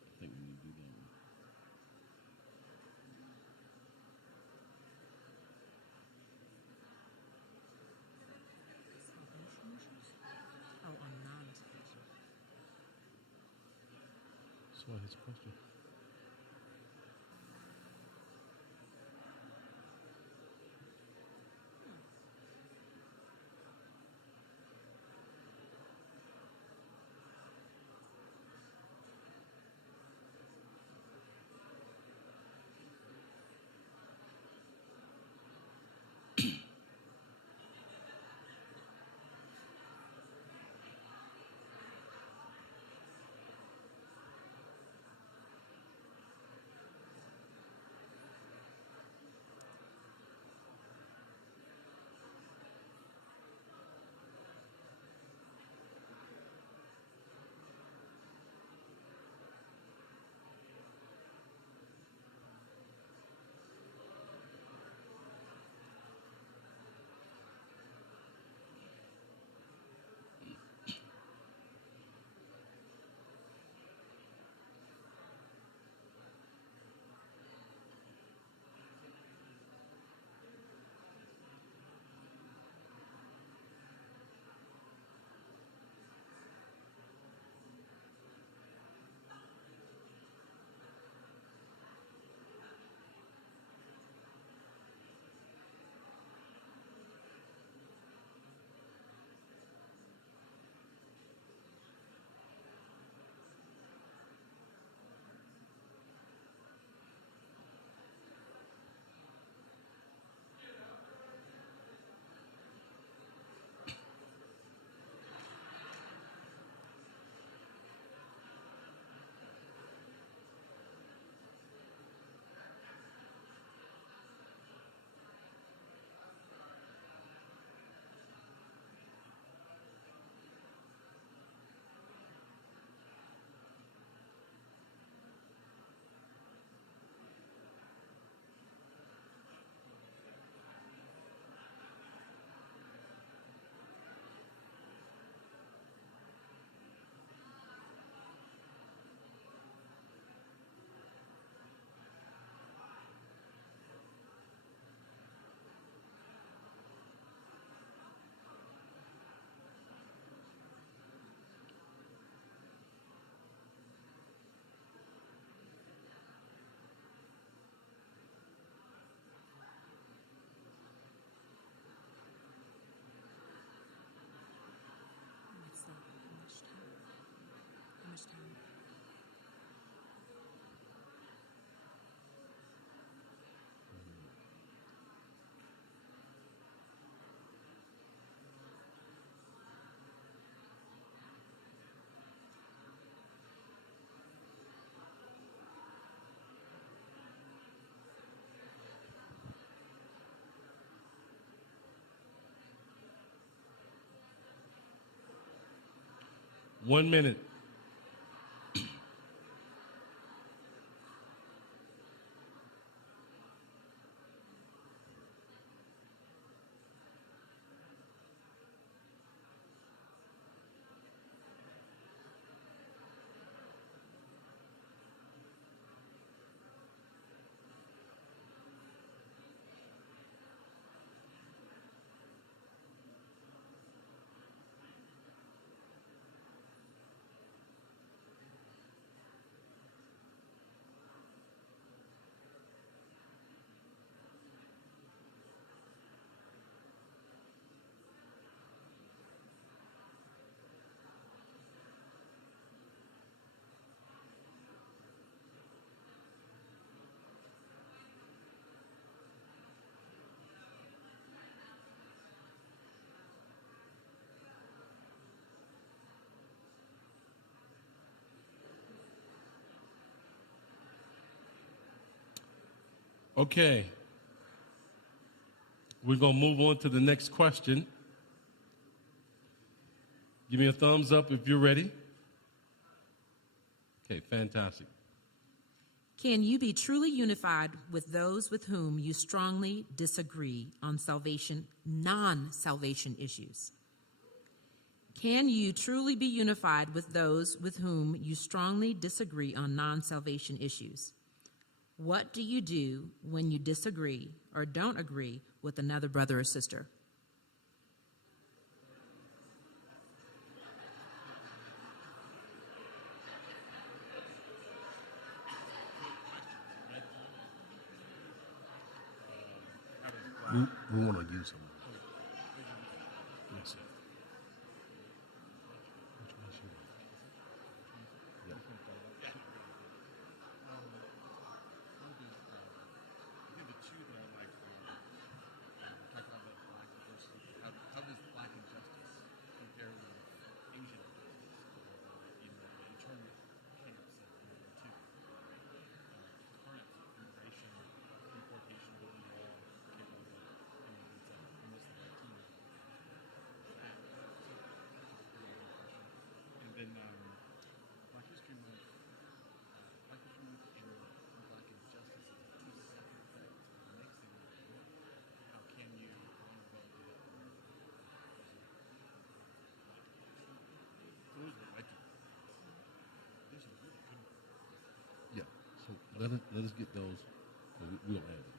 I think we need to do that one. Oh, on non-salvation. That's why his question. What's that? How much time? How much time? One minute. Okay. We're going to move on to the next question. Give me a thumbs up if you're ready. Okay, fantastic. Can you be truly unified with those with whom you strongly disagree on salvation, non-salvation issues? Can you truly be unified with those with whom you strongly disagree on non-salvation issues? What do you do when you disagree or don't agree with another brother or sister? We want to use them. Yes, sir. Which one is your? Yeah. I think the two that I like talking about black diversity. How does black injustice compare with Asian injustice in internment camps of World War II? Current immigration, deportation, what we all capable of immigrants and Muslim Latino. And then Black History Month. Black History Month and black injustice is two separate things. The next thing is how can you honor what we did? Those are like these are really good ones. Yeah. So let us get those. We don't have them.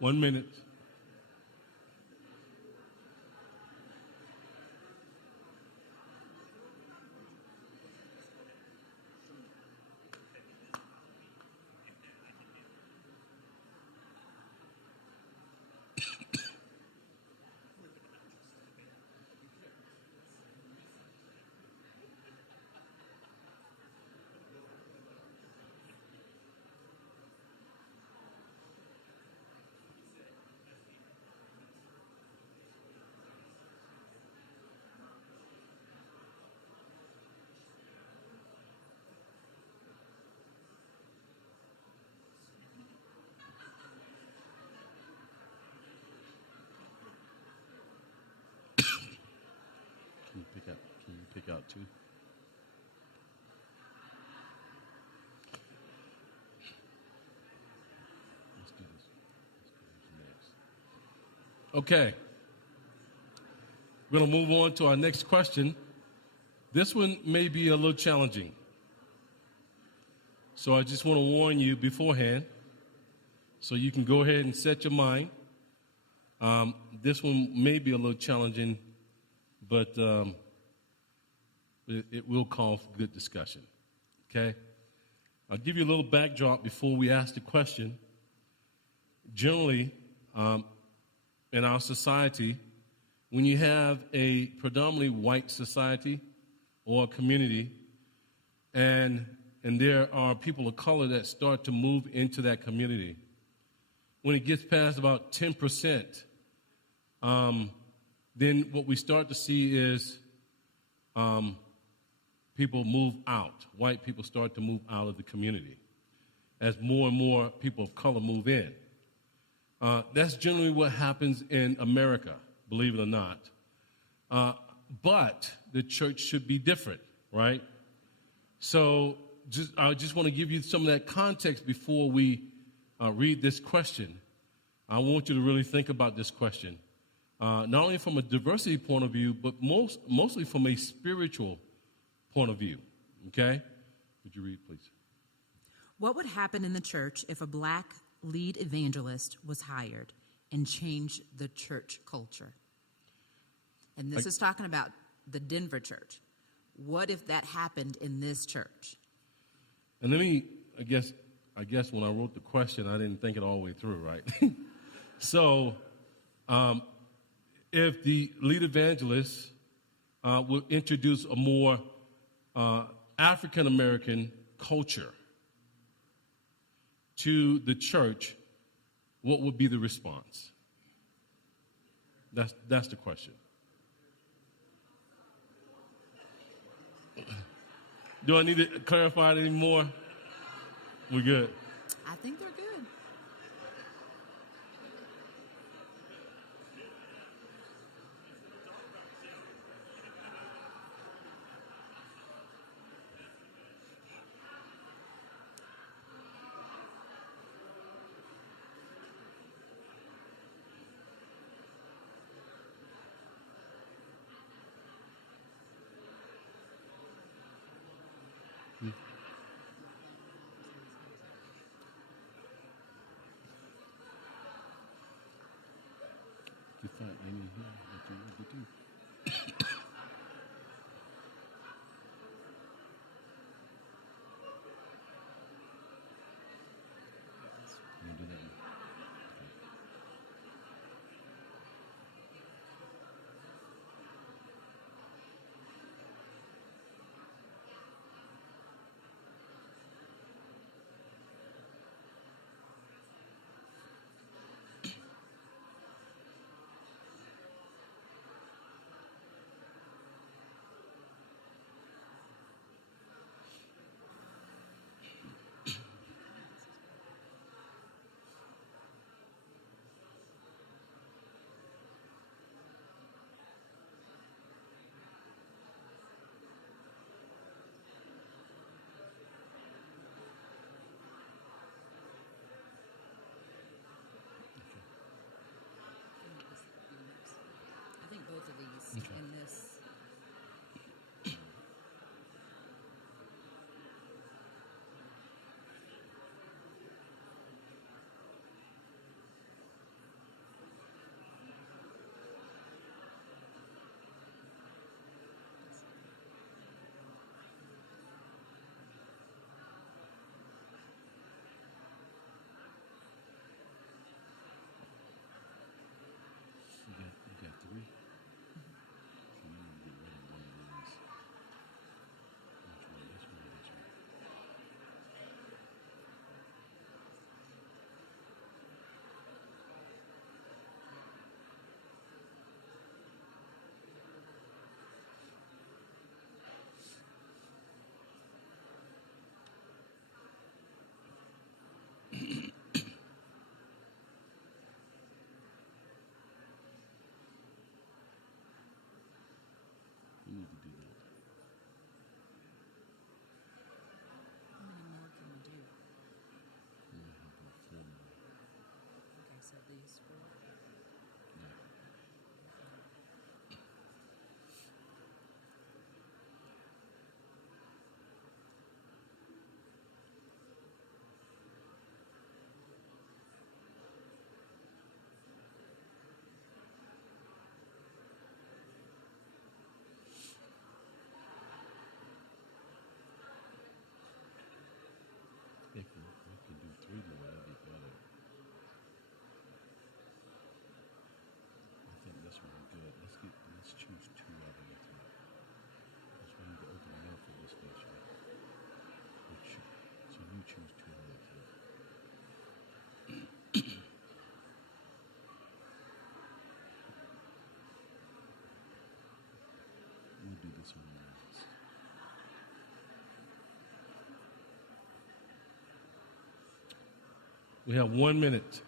One minute. Can you pick out two? Okay. We're going to move on to our next question. This one may be a little challenging. So I just want to warn you beforehand so you can go ahead and set your mind. This one may be a little challenging, but it will call for good discussion. Okay? I'll give you a little backdrop before we ask the question. Generally, in our society, when you have a predominantly white society or a community, and there are people of color that start to move into that community, when it gets past about 10%, then what we start to see is people move out. White people start to move out of the community as more and more people of color move in. That's generally what happens in America, believe it or not. But the church should be different, right? So I just want to give you some of that context before we read this question. I want you to really think about this question, not only from a diversity point of view, but mostly from a spiritual point of view. Okay? Would you read, please? What would happen in the church if a black lead evangelist was hired and changed the church culture? And this is talking about the Denver church. What if that happened in this church? And I guess when I wrote the question, I didn't think it all the way through, right? So, if the lead evangelist would introduce a more African American culture to the church, what would be the response? That's the question. Do I need to clarify it anymore? We're good. I think they're good. You find any here that you want to do? You want to do that one? I think both of these in this. You got three. So you this one is. We have 1 minute.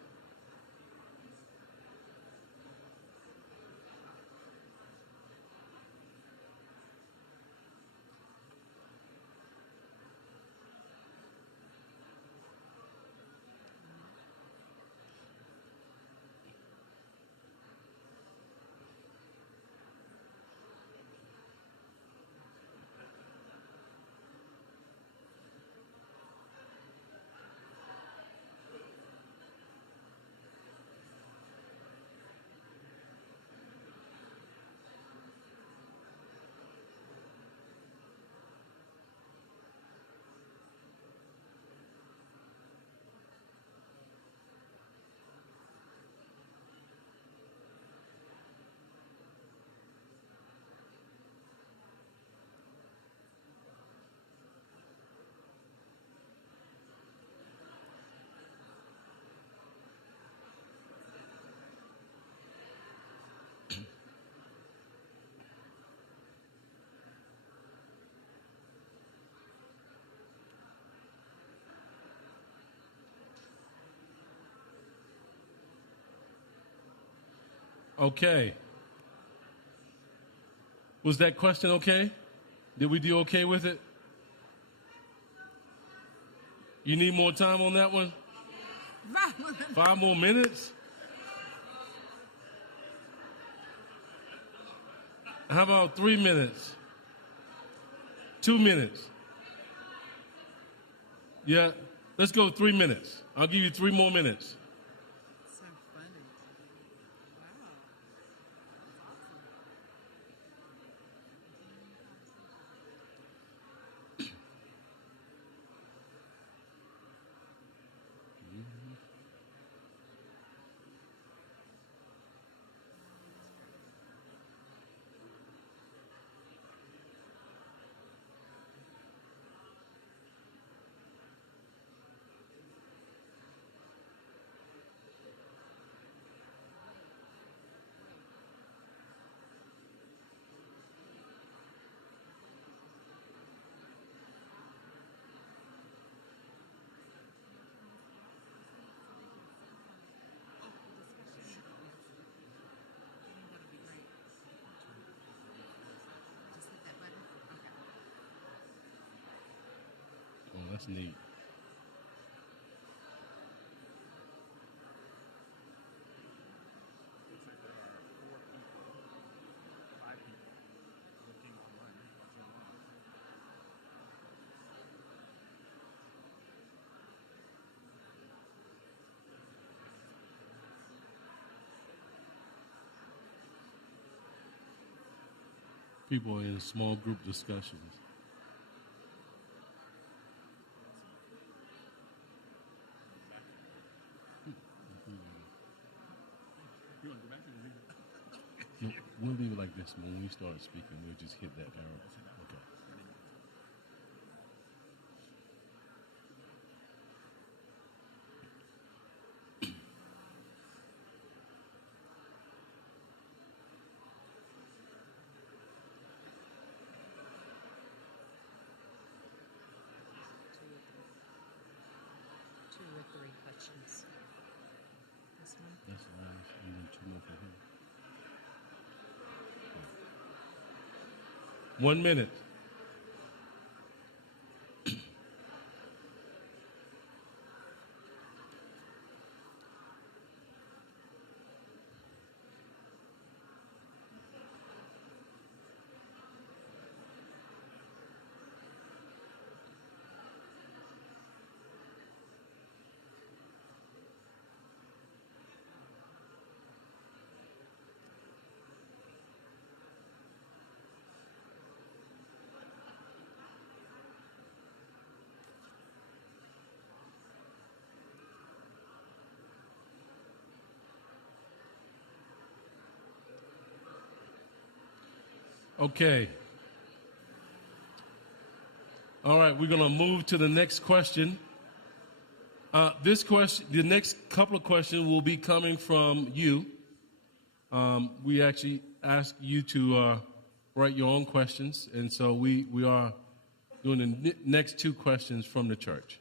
Okay. Was that question okay? Did we do okay with it? You need more time on that one? 5 more minutes? How about 3 minutes? 2 minutes? Yeah, let's go 3 minutes. I'll give you 3 more minutes. So funny. Wow. That'd be great. Just hit that button. Okay. Oh, that's neat. People are in small group discussions. No, we'll leave it like this. When we start speaking, we'll just hit that arrow. Okay. Two or three questions. This one? That's nice. And then 2 more for him. 1 minute. Okay. All right, we're going to move to the next question. This question, the next couple of questions will be coming from you. We actually ask you to write your own questions. And so we are doing the next two questions from the church.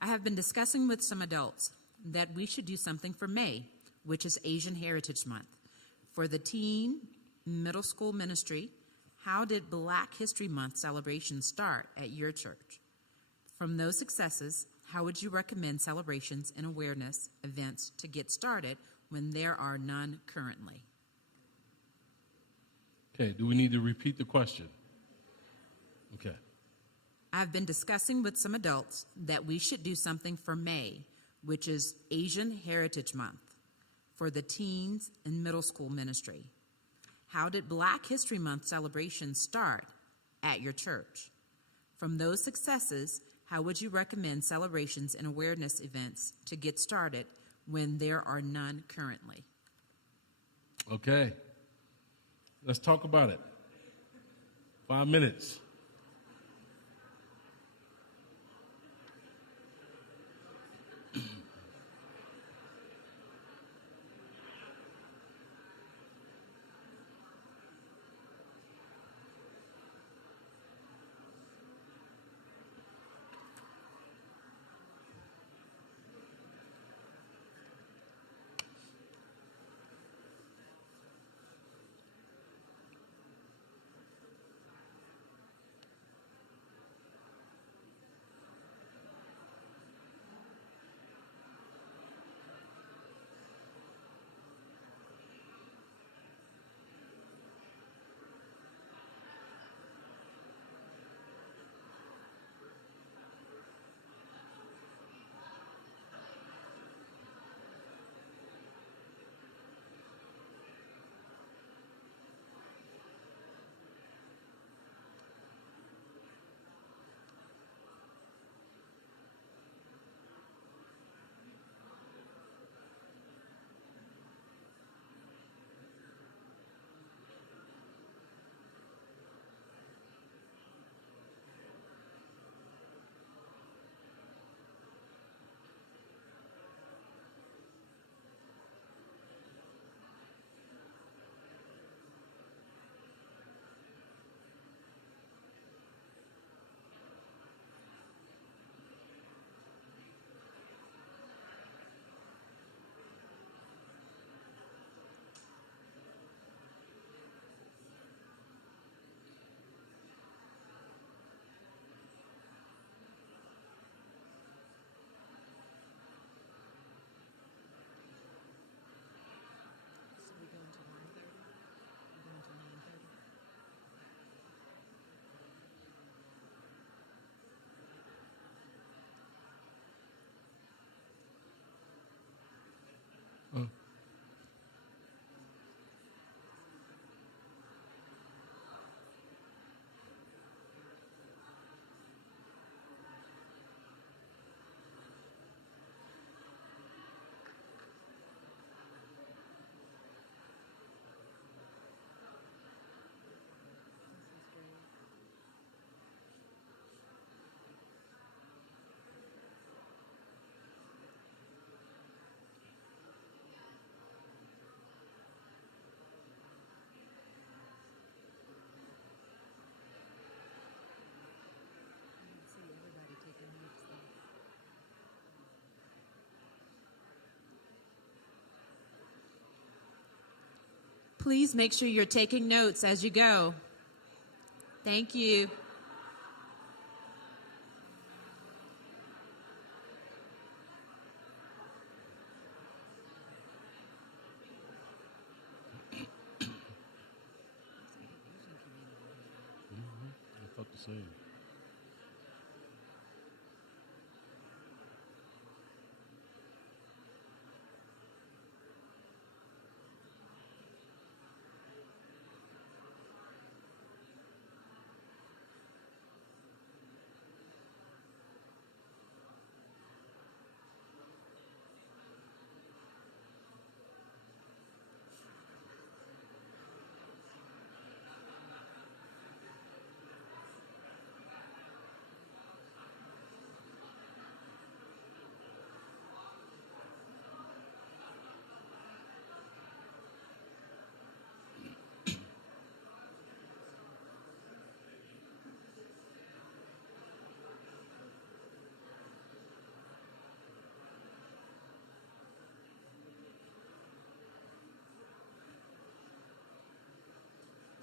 I have been discussing with some adults that we should do something for May, which is Asian Heritage Month. For the teen middle school ministry, how did Black History Month celebrations start at your church? From those successes, how would you recommend celebrations and awareness events to get started when there are none currently? Okay, do we need to repeat the question? Okay. I've been discussing with some adults that we should do something for May, which is Asian Heritage Month, for the teens and middle school ministry. How did Black History Month celebrations start at your church? From those successes, how would you recommend celebrations and awareness events to get started when there are none currently? Okay. Let's talk about it. 5 minutes. Please make sure you're taking notes as you go. Thank you. I thought the same.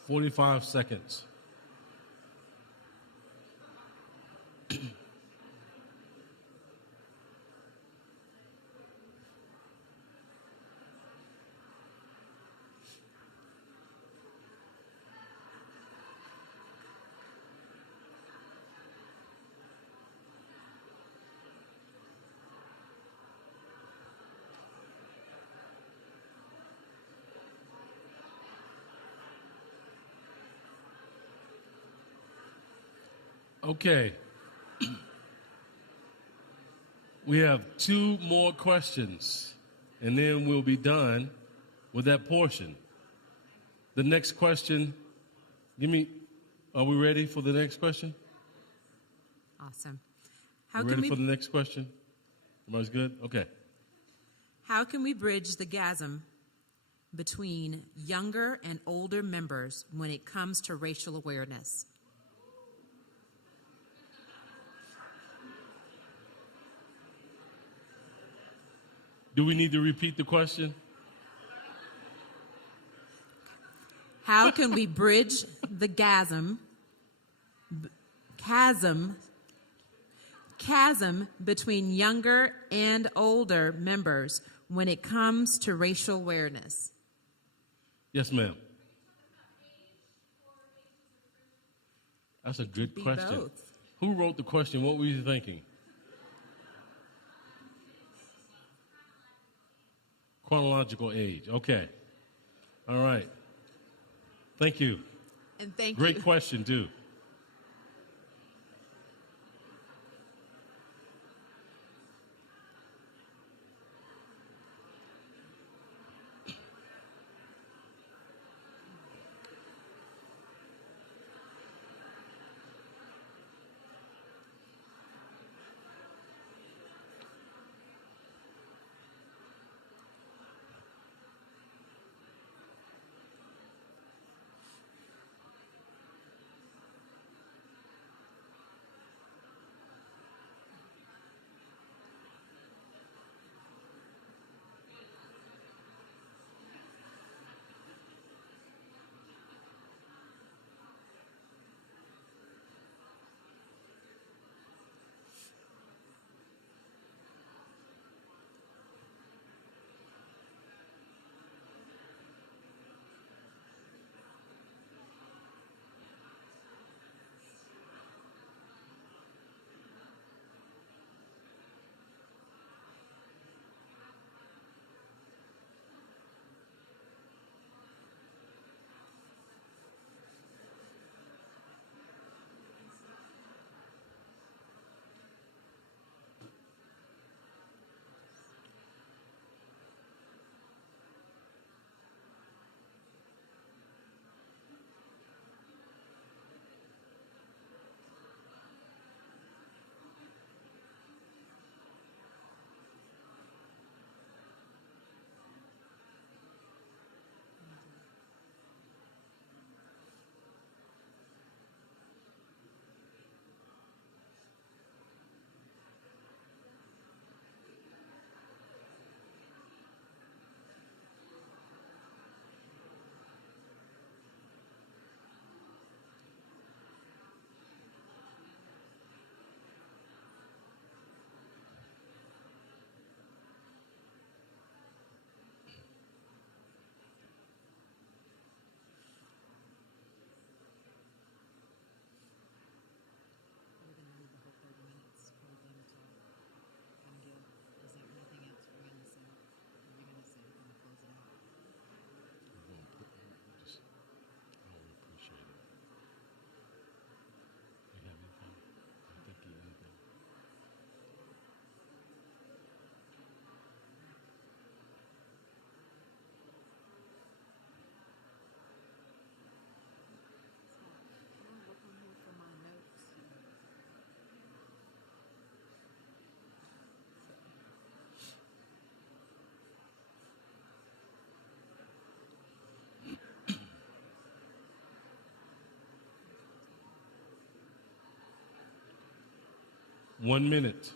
45 seconds. Okay. We have 2 more questions, and then we'll be done with that portion. The next question, are we ready for the next question? Awesome. Ready for the next question? Everybody's good? Okay. How can we bridge the chasm between younger and older members when it comes to racial awareness? Do we need to repeat the question? How can we bridge the chasm between younger and older members when it comes to racial awareness? Yes, ma'am. That's a good Be question. both. Who wrote the question? What were you thinking? Chronological age. Okay. All right. Thank you. And thank Great you. question, too. One minute.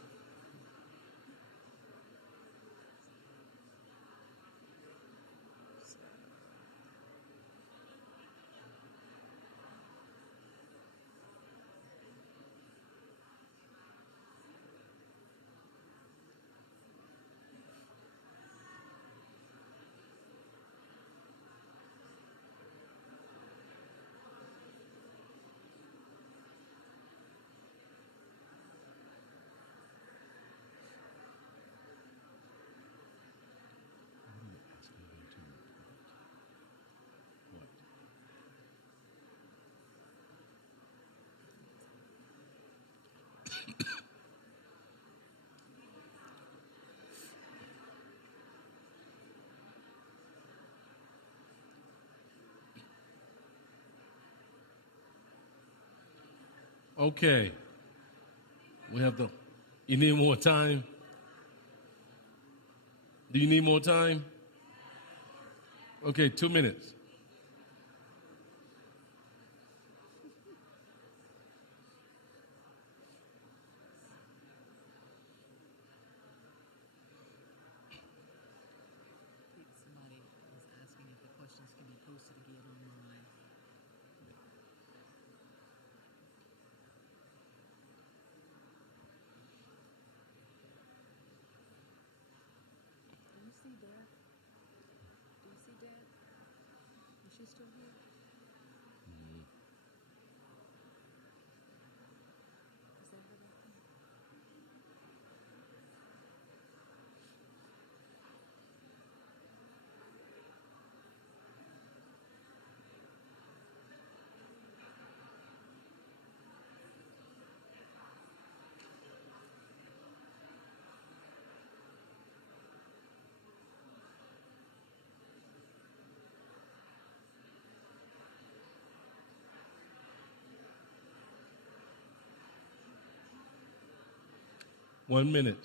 Okay. We have the. You need more time? Do you need more time? Okay, 2 minutes. Somebody was asking if the questions can be posted again online. Do you see Dad? Do you see Dad? Is she still here? Is that her back there? One minute.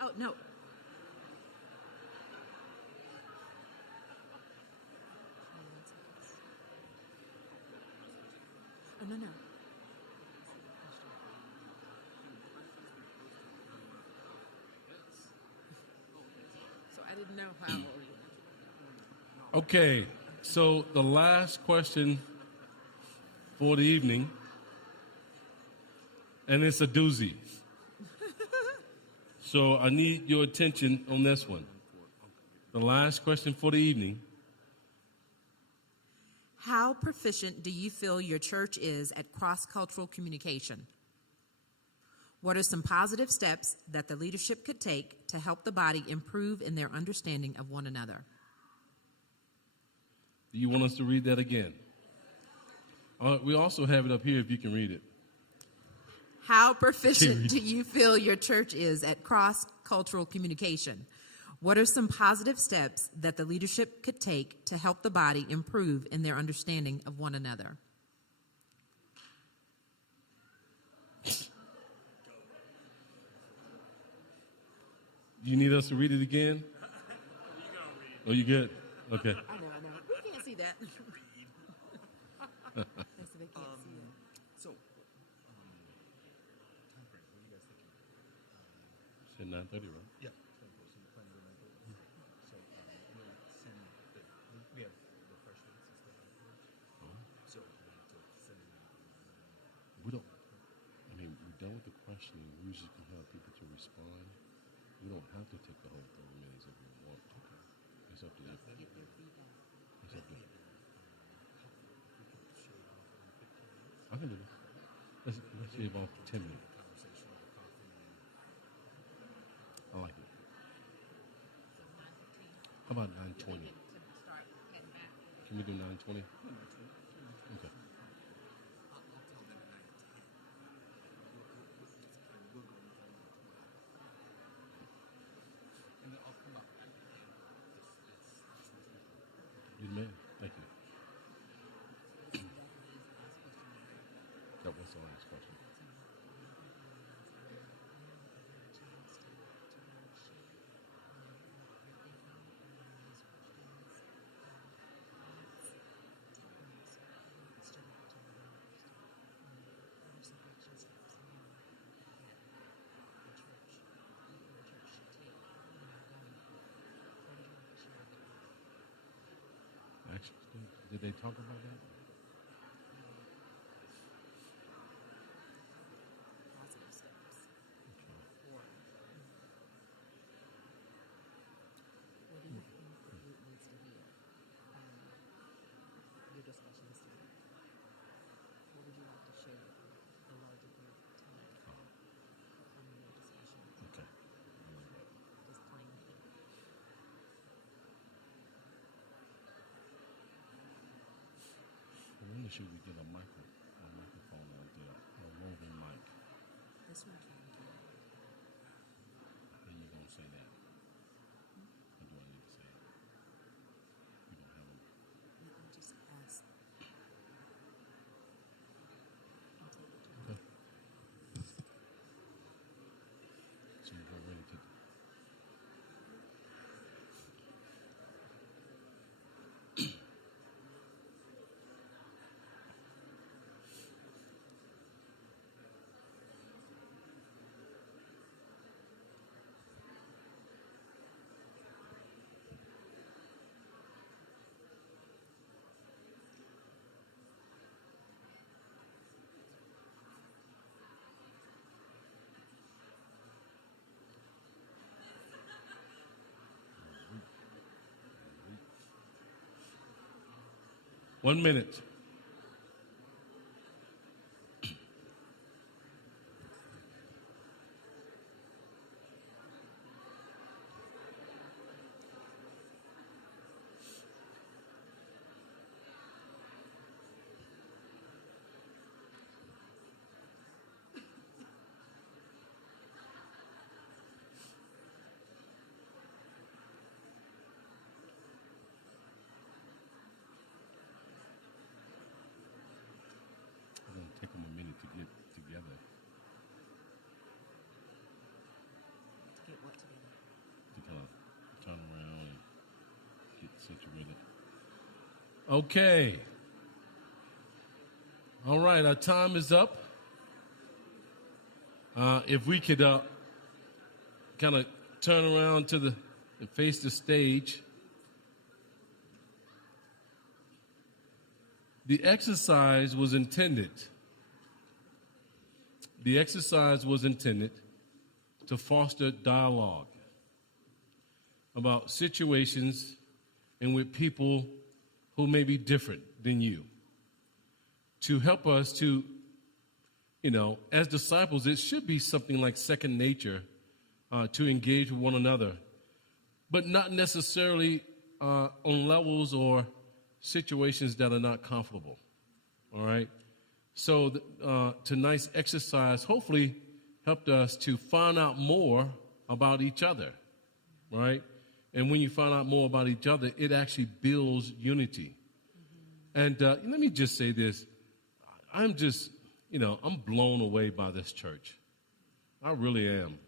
Oh, no. Oh, no, no. So I didn't know how. Okay, so the last question for the evening, and it's a doozy. So I need your attention on this one. The last question for the evening. How proficient do you feel your church is at cross-cultural communication? What are some positive steps that the leadership could take to help the body improve in their understanding of one another? Do you want us to read that again? We also have it up here if you can read it. How proficient do you feel your church is at cross-cultural communication? What are some positive steps that the leadership could take to help the body improve in their understanding of one another? You need us to read it again? Oh, you good? Okay. I know. We can't see that. They said they can't see it. So, time frame, what are you guys thinking? Said 9:30, right? Yeah. So, we'll send we have refreshments and stuff afterwards. So, we have to send them out. We don't. I mean, we're done with the questioning. We usually can have people to respond. We don't have to take the whole 30 minutes if we want. Okay. It's up to you. It's up to you. I can do this. Let's shave off 10 minutes. I like it. How about 9:20? Can we do 9:20? Okay. You may. Thank you. That was the last question. Actually, did they talk about that? Positive steps. Or what do you think the group needs to hear? Your discussions today. make sure we get a microphone out there, a roving mic. This one can do. Then you're gonna say that. Or do I need to say it? You don't have them. Let me just ask. Okay. So you go ready to. One minute. It's gonna take them a minute to get together. To get what together? To kind of turn around and get situated. Okay. All right, our time is up. If we could kind of turn around to and face the stage. The exercise was intended. The exercise was intended to foster dialogue about situations and with people who may be different than you. To help us to, as disciples, it should be something like second nature to engage with one another, but not necessarily on levels or situations that are not comfortable. All right? So tonight's exercise hopefully helped us to find out more about each other. Right? And when you find out more about each other, it actually builds unity. And let me just say this. I'm just, I'm blown away by this church. I really am.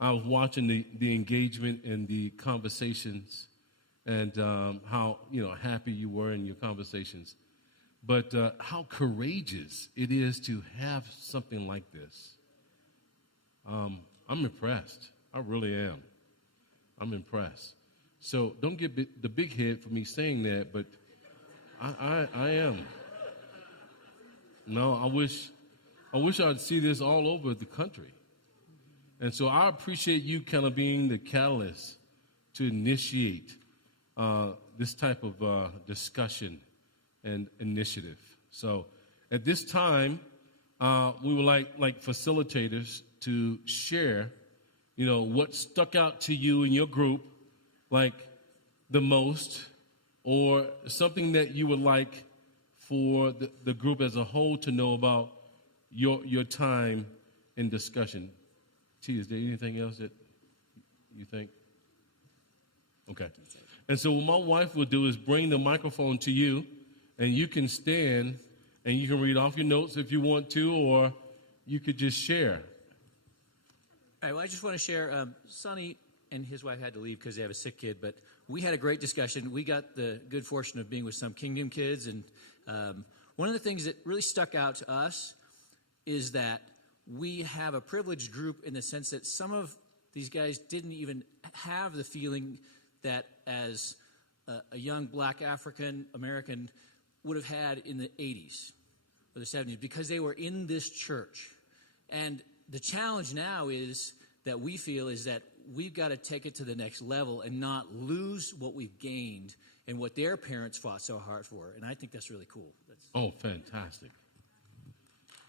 I was watching the engagement and the conversations and how, happy you were in your conversations. But how courageous it is to have something like this. I'm impressed. I really am. I'm impressed. So don't get the big head for me saying that, but I am. No, I wish I'd see this all over the country. And so I appreciate you kind of being the catalyst to initiate this type of discussion and initiative. So at this time, we would like facilitators to share, what stuck out to you in your group, like the most, or something that you would like for the group as a whole to know about your time in discussion. T, is there anything else that you think? Okay. And so what my wife will do is bring the microphone to you, and you can stand, and you can read off your notes if you want to, or you could just share. All right, well, I just want to share, Sonny and his wife had to leave because they have a sick kid, but we had a great discussion. We got the good fortune of being with some Kingdom kids, and one of the things that really stuck out to us is that we have a privileged group in the sense that some of these guys didn't even have the feeling that as a young black African American would have had in the 80s or the 70s because they were in this church. And the challenge now is that we feel is that we've got to take it to the next level and not lose what we've gained and what their parents fought so hard for. And I think that's really cool. Oh, fantastic.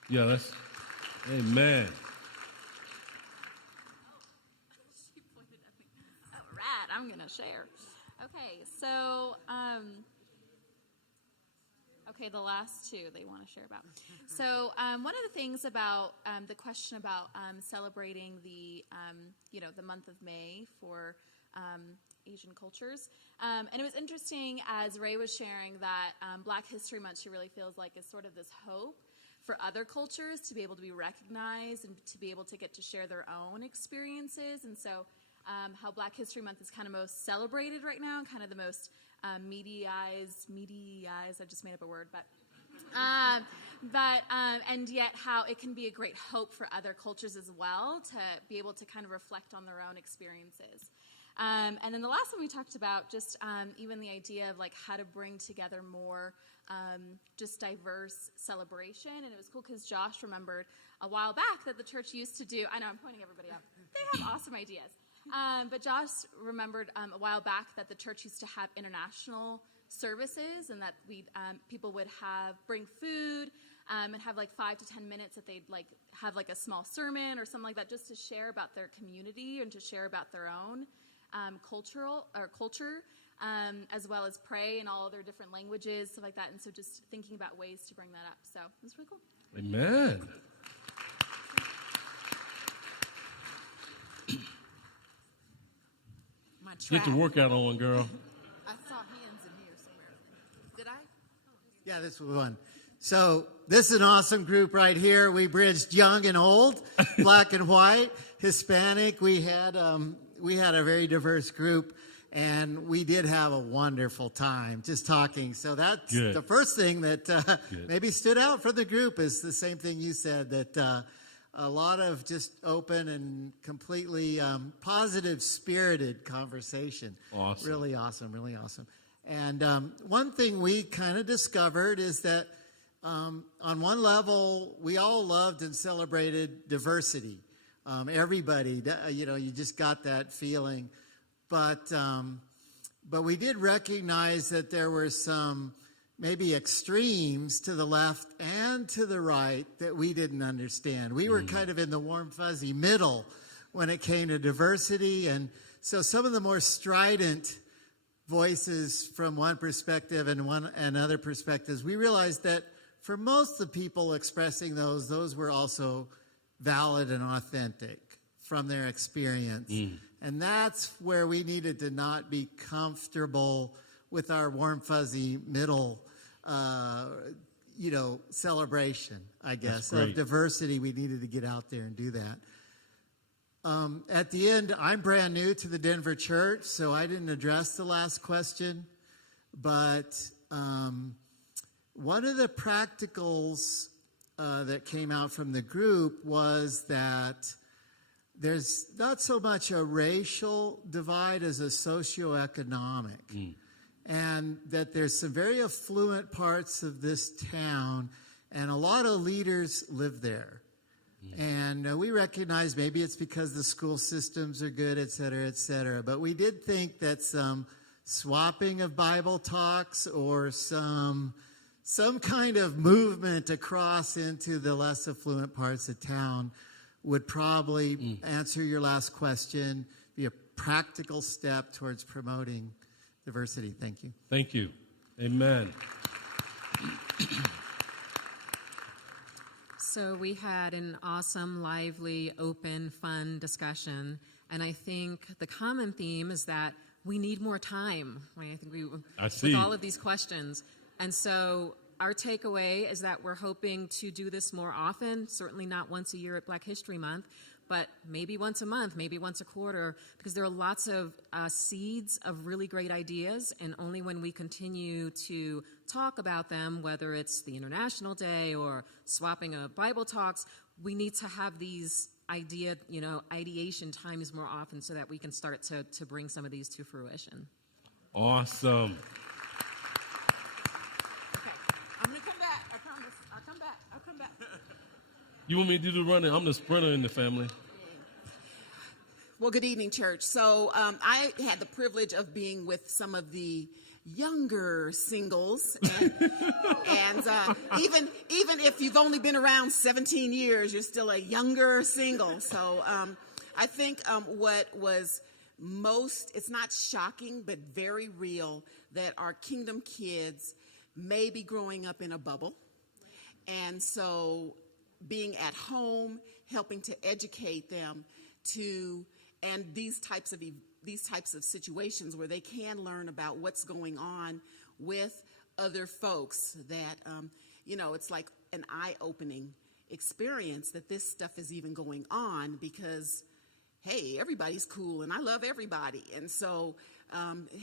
Yeah, that's, amen. She pointed at me. All right, I'm going to share. Okay, so, Okay, the last two they want to share about. So one of the things about the question about celebrating the the month of May for Asian cultures, and it was interesting as Ray was sharing that Black History Month, she really feels like is sort of this hope for other cultures to be able to be recognized and to be able to get to share their own experiences. And so how Black History Month is kind of most celebrated right now, kind of the most mediaized, I just made up a word, and yet how it can be a great hope for other cultures as well to be able to kind of reflect on their own experiences. And then the last one we talked about, just even the idea of like how to bring together more just diverse celebration. And it was cool because Josh remembered a while back that the church used to do, I know I'm pointing everybody out, they have awesome ideas. But Josh remembered a while back that the church used to have international services, and that people would bring food and have like 5 to 10 minutes that they'd like have like a small sermon or something like that, just to share about their community and to share about their own culture, as well as pray in all their different languages, stuff like that. And so just thinking about ways to bring that up. So it was really cool. Amen. Get your workout on, girl. I saw hands in here somewhere. Did I? Yeah, this was one. So this is an awesome group right here. We bridged young and old, black and white, Hispanic. We had a very diverse group, and we did have a wonderful time just talking. So that's Good. The first thing that maybe stood out for the group is the same thing you said, that a lot of just open and completely positive spirited conversation. Awesome. Really awesome, really awesome. And one thing we kind of discovered is that on one level, we all loved and celebrated diversity. Everybody, you just got that feeling. But we did recognize that there were some maybe extremes to the left and to the right that we didn't understand. We were kind of in the warm, fuzzy middle when it came to diversity. And so some of the more strident voices from one perspective and other perspectives, we realized that for most of the people expressing those were also valid and authentic from their experience. And that's where we needed to not be comfortable with our warm, fuzzy middle celebration, I guess, of diversity. We needed to get out there and do that. At the end, I'm brand new to the Denver church, so I didn't address the last question. But one of the practicals that came out from the group was that there's not so much a racial divide as a socioeconomic. And that there's some very affluent parts of this town, and a lot of leaders live there. And we recognize maybe it's because the school systems are good, et cetera, et cetera. But we did think that some swapping of Bible talks or some kind of movement across into the less affluent parts of town would probably answer your last question, be a practical step towards promoting diversity. Thank you. Thank you. Amen. So we had an awesome, lively, open, fun discussion. And I think the common theme is that we need more time. Right? I think with all of these questions. And so our takeaway is that we're hoping to do this more often, certainly not once a year at Black History Month, but maybe once a month, maybe once a quarter, because there are lots of seeds of really great ideas, and only when we continue to talk about them, whether it's the International Day or swapping of Bible talks, we need to have these ideation times more often so that we can start to bring some of these to fruition. Awesome. Okay, I'm going to come back. I promise. I'll come back. You want me to do the running? I'm the sprinter in the family. Well, good evening, church. So I had the privilege of being with some of the younger singles, and even if you've only been around 17 years, you're still a younger single. So I think what was most, it's not shocking, but very real, that our Kingdom kids maybe growing up in a bubble. And so being at home, helping to educate them and these types of situations where they can learn about what's going on with other folks that, it's like an eye-opening experience that this stuff is even going on because, hey, everybody's cool and I love everybody. And so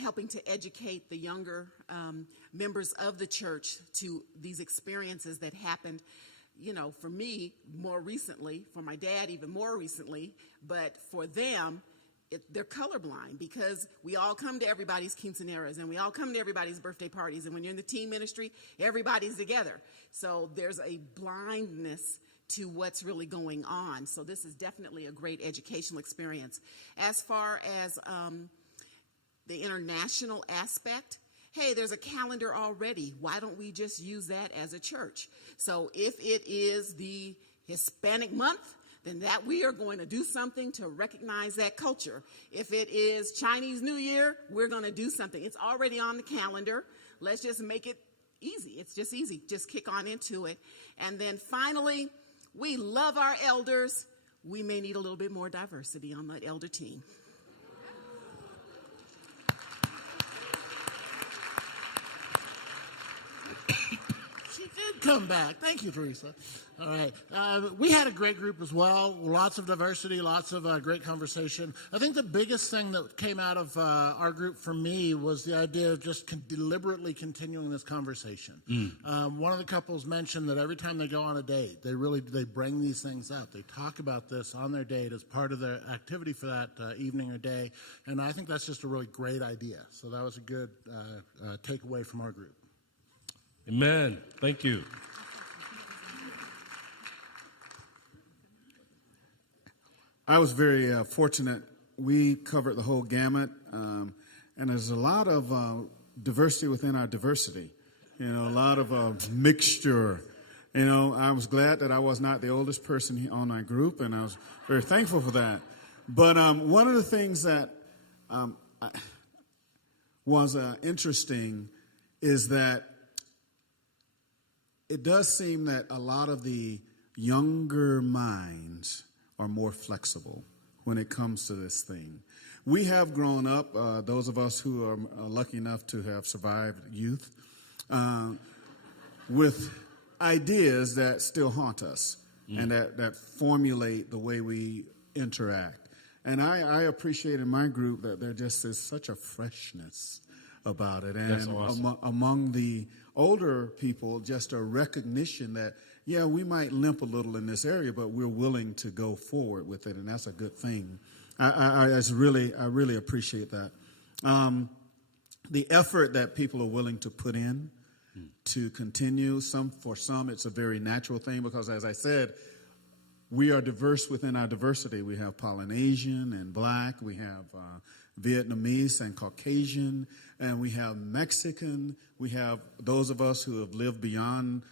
helping to educate the younger members of the church to these experiences that happened, for me more recently, for my dad even more recently, but for them, they're colorblind because we all come to everybody's quinceaneras and we all come to everybody's birthday parties. And when you're in the teen ministry, everybody's together. So there's a blindness to what's really going on. So this is definitely a great educational experience. As far as the international aspect, hey, there's a calendar already. Why don't we just use that as a church? So if it is the Hispanic month, then that we are going to do something to recognize that culture. If it is Chinese New Year, we're going to do something. It's already on the calendar. Let's just make it easy. It's just easy. Just kick on into it. And then finally, we love our elders. We may need a little bit more diversity on that elder team. Come back. Thank you, Teresa. All right. We had a great group as well. Lots of diversity, lots of great conversation. I think the biggest thing that came out of our group for me was the idea of just deliberately continuing this conversation. One of the couples mentioned that every time they go on a date, they bring these things up. They talk about this on their date as part of their activity for that evening or day. And I think that's just a really great idea. So that was a good takeaway from our group. Amen. Thank you. I was very fortunate. We covered the whole gamut, and there's a lot of diversity within our diversity. A lot of mixture. I was glad that I was not the oldest person on my group, and I was very thankful for that. But one of the things that was interesting is that it does seem that a lot of the younger minds are more flexible when it comes to this thing. We have grown up, those of us who are lucky enough to have survived youth, with ideas that still haunt us and that formulate the way we interact. And I appreciate in my group that there just is such a freshness about it. And that's awesome. Among the older people, just a recognition that, yeah, we might limp a little in this area, but we're willing to go forward with it, and that's a good thing. I really appreciate that. The effort that people are willing to put in to continue, for some, it's a very natural thing because, as I said, we are diverse within our diversity. We have Polynesian and Black, we have Vietnamese and Caucasian, and we have Mexican. We have those of us who have lived beyond,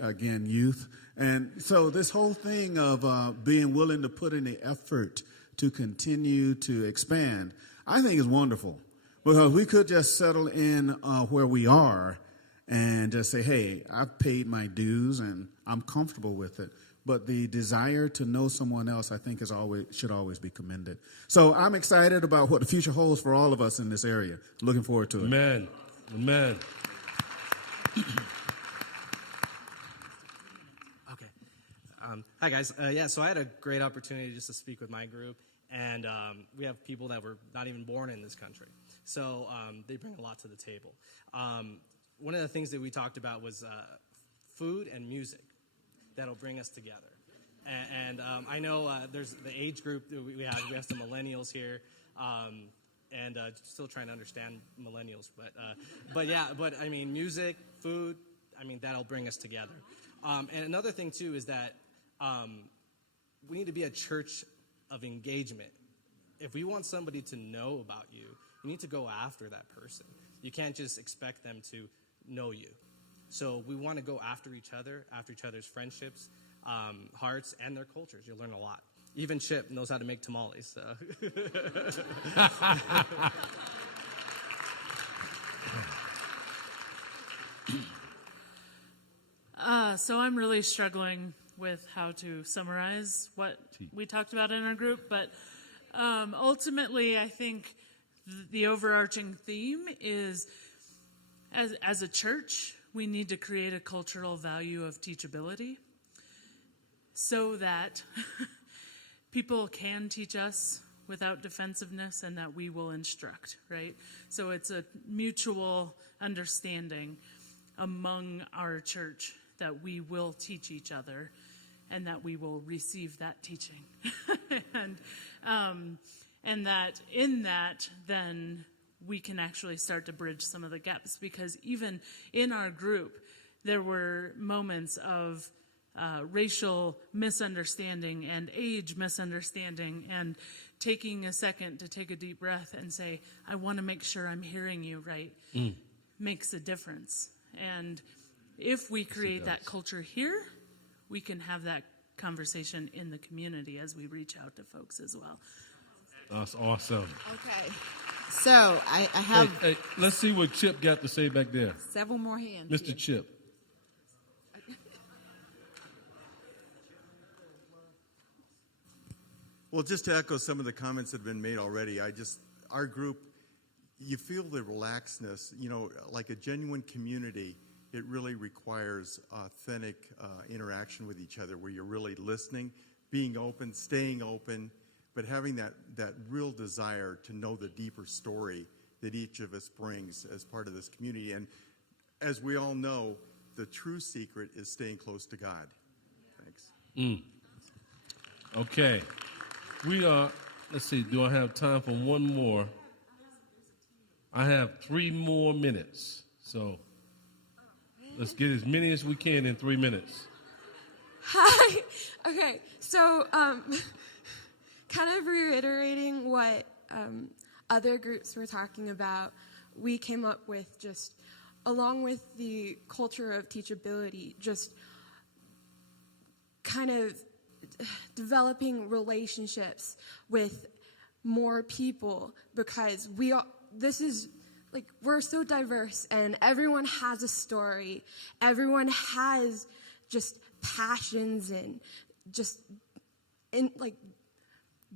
again, youth. And so this whole thing of being willing to put in the effort to continue to expand, I think is wonderful. Because we could just settle in where we are and just say, hey, I've paid my dues and I'm comfortable with it. But the desire to know someone else, I think, should always be commended. So I'm excited about what the future holds for all of us in this area. Looking forward to it. Amen. Amen. Okay. Hi, guys. So I had a great opportunity just to speak with my group. And we have people that were not even born in this country. So they bring a lot to the table. One of the things that we talked about was food and music that'll bring us together. And I know there's the age group that we have some millennials here, and still trying to understand millennials. But I mean, music, food, I mean, that'll bring us together. And another thing, too, is that we need to be a church of engagement. If we want somebody to know about you, you need to go after that person. You can't just expect them to know you. So we want to go after each other, after each other's friendships, hearts, and their cultures. You'll learn a lot. Even Chip knows how to make tamales. So. So I'm really struggling with how to summarize what we talked about in our group, but ultimately I think the overarching theme is as a church, we need to create a cultural value of teachability so that people can teach us without defensiveness and that we will instruct, right? So it's a mutual understanding among our church that we will teach each other and that we will receive that teaching. and that in that, then we can actually start to bridge some of the gaps, because even in our group, there were moments of racial misunderstanding and age misunderstanding, and taking a second to take a deep breath and say, I want to make sure I'm hearing you right, makes a difference. And if we create that culture here, we can have that conversation in the community as we reach out to folks as well. That's awesome. Okay. So I have... Hey, let's see what Chip got to say back there. Several more hands. Mr. Here. Chip. Well, just to echo some of the comments that have been made already, our group, you feel the relaxedness, like a genuine community. It really requires authentic interaction with each other, where you're really listening, being open, staying open, but having that real desire to know the deeper story that each of us brings as part of this community. And as we all know, the true secret is staying close to God. Thanks. Okay. We are, let's see, do I have time for one more? I have 3 more minutes. So let's get as many as we can in 3 minutes. Hi. Okay. So, kind of reiterating what other groups were talking about, we came up with just, along with the culture of teachability, just kind of developing relationships with more people, because we're so diverse and everyone has a story. Everyone has just passions and just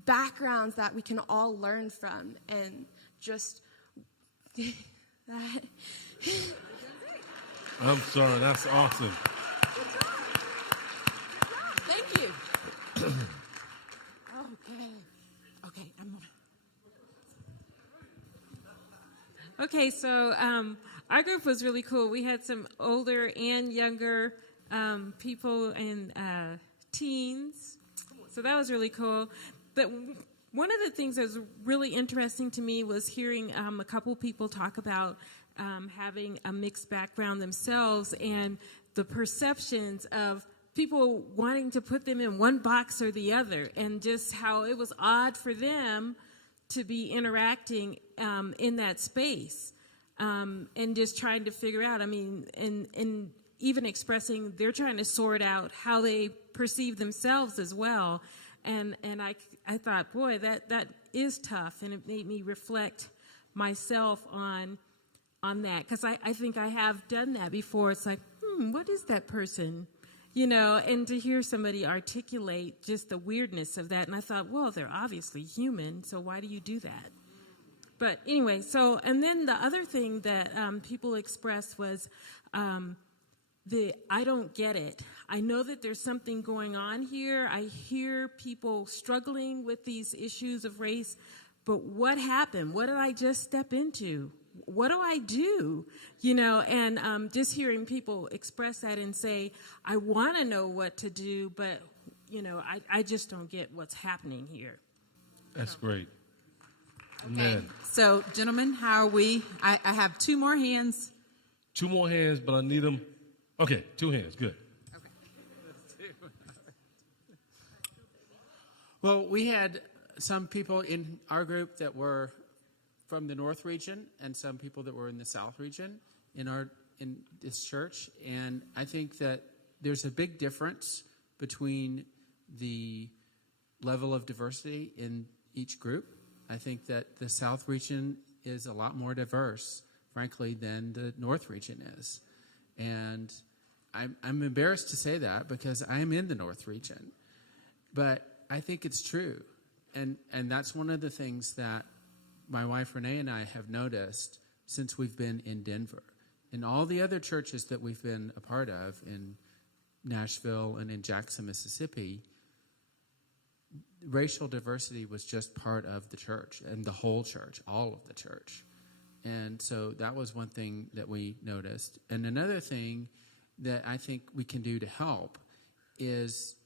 backgrounds that we can all learn from, and just that. I'm sorry, that's awesome. Thank you. Okay, I'm gonna. Okay, so our group was really cool. We had some older and younger people and teens, so that was really cool. But one of the things that was really interesting to me was hearing a couple people talk about having a mixed background themselves, and the perceptions of people wanting to put them in one box or the other, and just how it was odd for them to be interacting in that space, and just trying to figure out, and even expressing, they're trying to sort out how they perceive themselves as well. And I thought, boy, that is tough, and it made me reflect myself on that, because I think I have done that before. It's like, what is that person? And to hear somebody articulate just the weirdness of that, and I thought, well, they're obviously human, so why do you do that? But anyway, and then the other thing that people expressed was I don't get it. I know that there's something going on here. I hear people struggling with these issues of race, but what happened? What did I just step into? What do I do? And just hearing people express that and say, I want to know what to do, but, I just don't get what's happening here. That's great. Okay. Amen. So, gentlemen, how are we? I have 2 more hands. 2 more hands, but I need them. Okay, 2 hands. Good. Well, we had some people in our group that were from the North region and some people that were in the South region in this church, and I think that there's a big difference between the level of diversity in each group. I think that the South region is a lot more diverse, frankly, than the North region is, and I'm embarrassed to say that because I am in the North region, but I think it's true. And that's one of the things that my wife Renee and I have noticed since we've been in Denver. In all the other churches that we've been a part of in Nashville and in Jackson, Mississippi, racial diversity was just part of the church and the whole church, all of the church. And so that was one thing that we noticed. And another thing that I think we can do to help is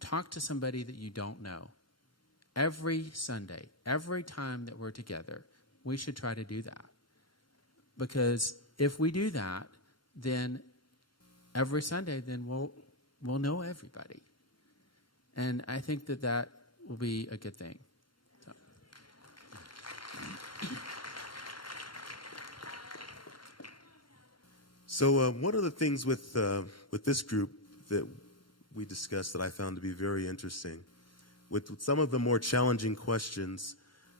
talk to somebody that you don't know. Every Sunday, every time that we're together, we should try to do that. Because if we do that, then every Sunday, then we'll know everybody. And I think that will be a good thing. So one of the things with this group that we discussed that I found to be very interesting, with some of the more challenging questions,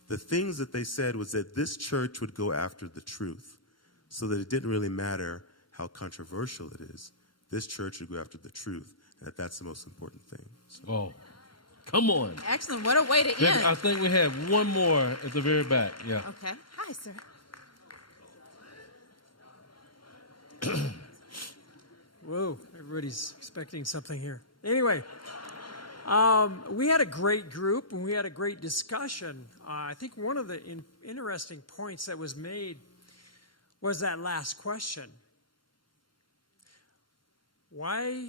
the things that they said was that this church would go after the truth, so that it didn't really matter how controversial it is. This church would go after the truth, and that's the most important thing. So. Oh, come on. Excellent. What a way to end. I think we have one more at the very back. Yeah. Okay. Hi, sir. Whoa, everybody's expecting something here. Anyway, we had a great group and we had a great discussion. I think one of the interesting points that was made was that last question. Why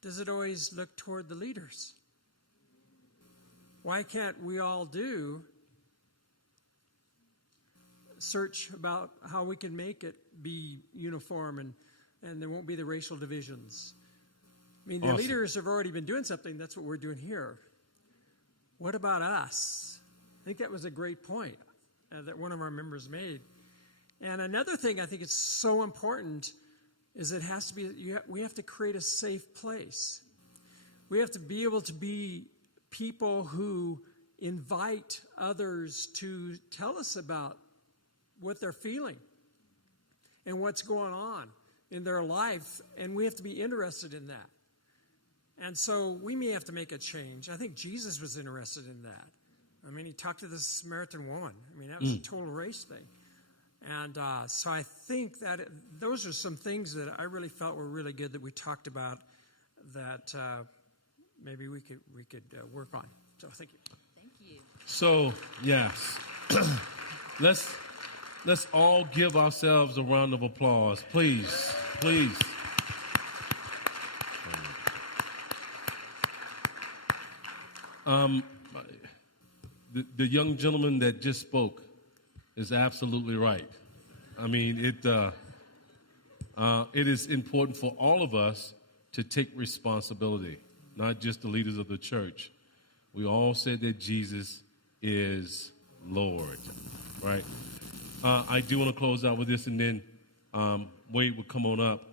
does it always look toward the leaders? Why can't we all do search about how we can make it be uniform and there won't be the racial divisions? I mean, the Awesome. leaders have already been doing something. That's what we're doing here. What about us? I think that was a great point that one of our members made. And another thing I think is so important is it has to be, we have to create a safe place. We have to be able to be people who invite others to tell us about what they're feeling and what's going on in their life, and we have to be interested in that. And so we may have to make a change. I think Jesus was interested in that. I mean, he talked to the Samaritan woman. I mean, that was a total race thing. And so I think that those are some things that I really felt were really good that we talked about that maybe we could work on. So thank you. Thank you. So, yes. Let's all give ourselves a round of applause. Please, please. The young gentleman that just spoke is absolutely right. I mean, it is important for all of us to take responsibility, not just the leaders of the church. We all said that Jesus is Lord, right? I do want to close out with this, and then Wade will come on up.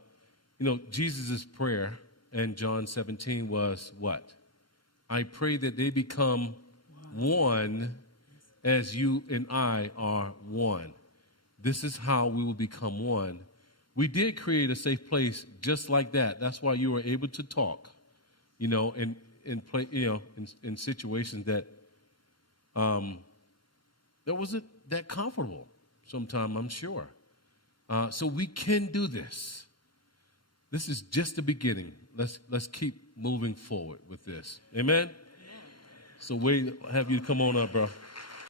You know, Jesus' prayer in John 17 was what? I pray that they become one as you and I are one. This is how we will become one. We did create a safe place just like that. That's why you were able to talk, you know, in situations that wasn't that comfortable sometime, I'm sure. So we can do this. This is just the beginning. Let's keep moving forward with this. Amen? So Wade, have you come on up, bro.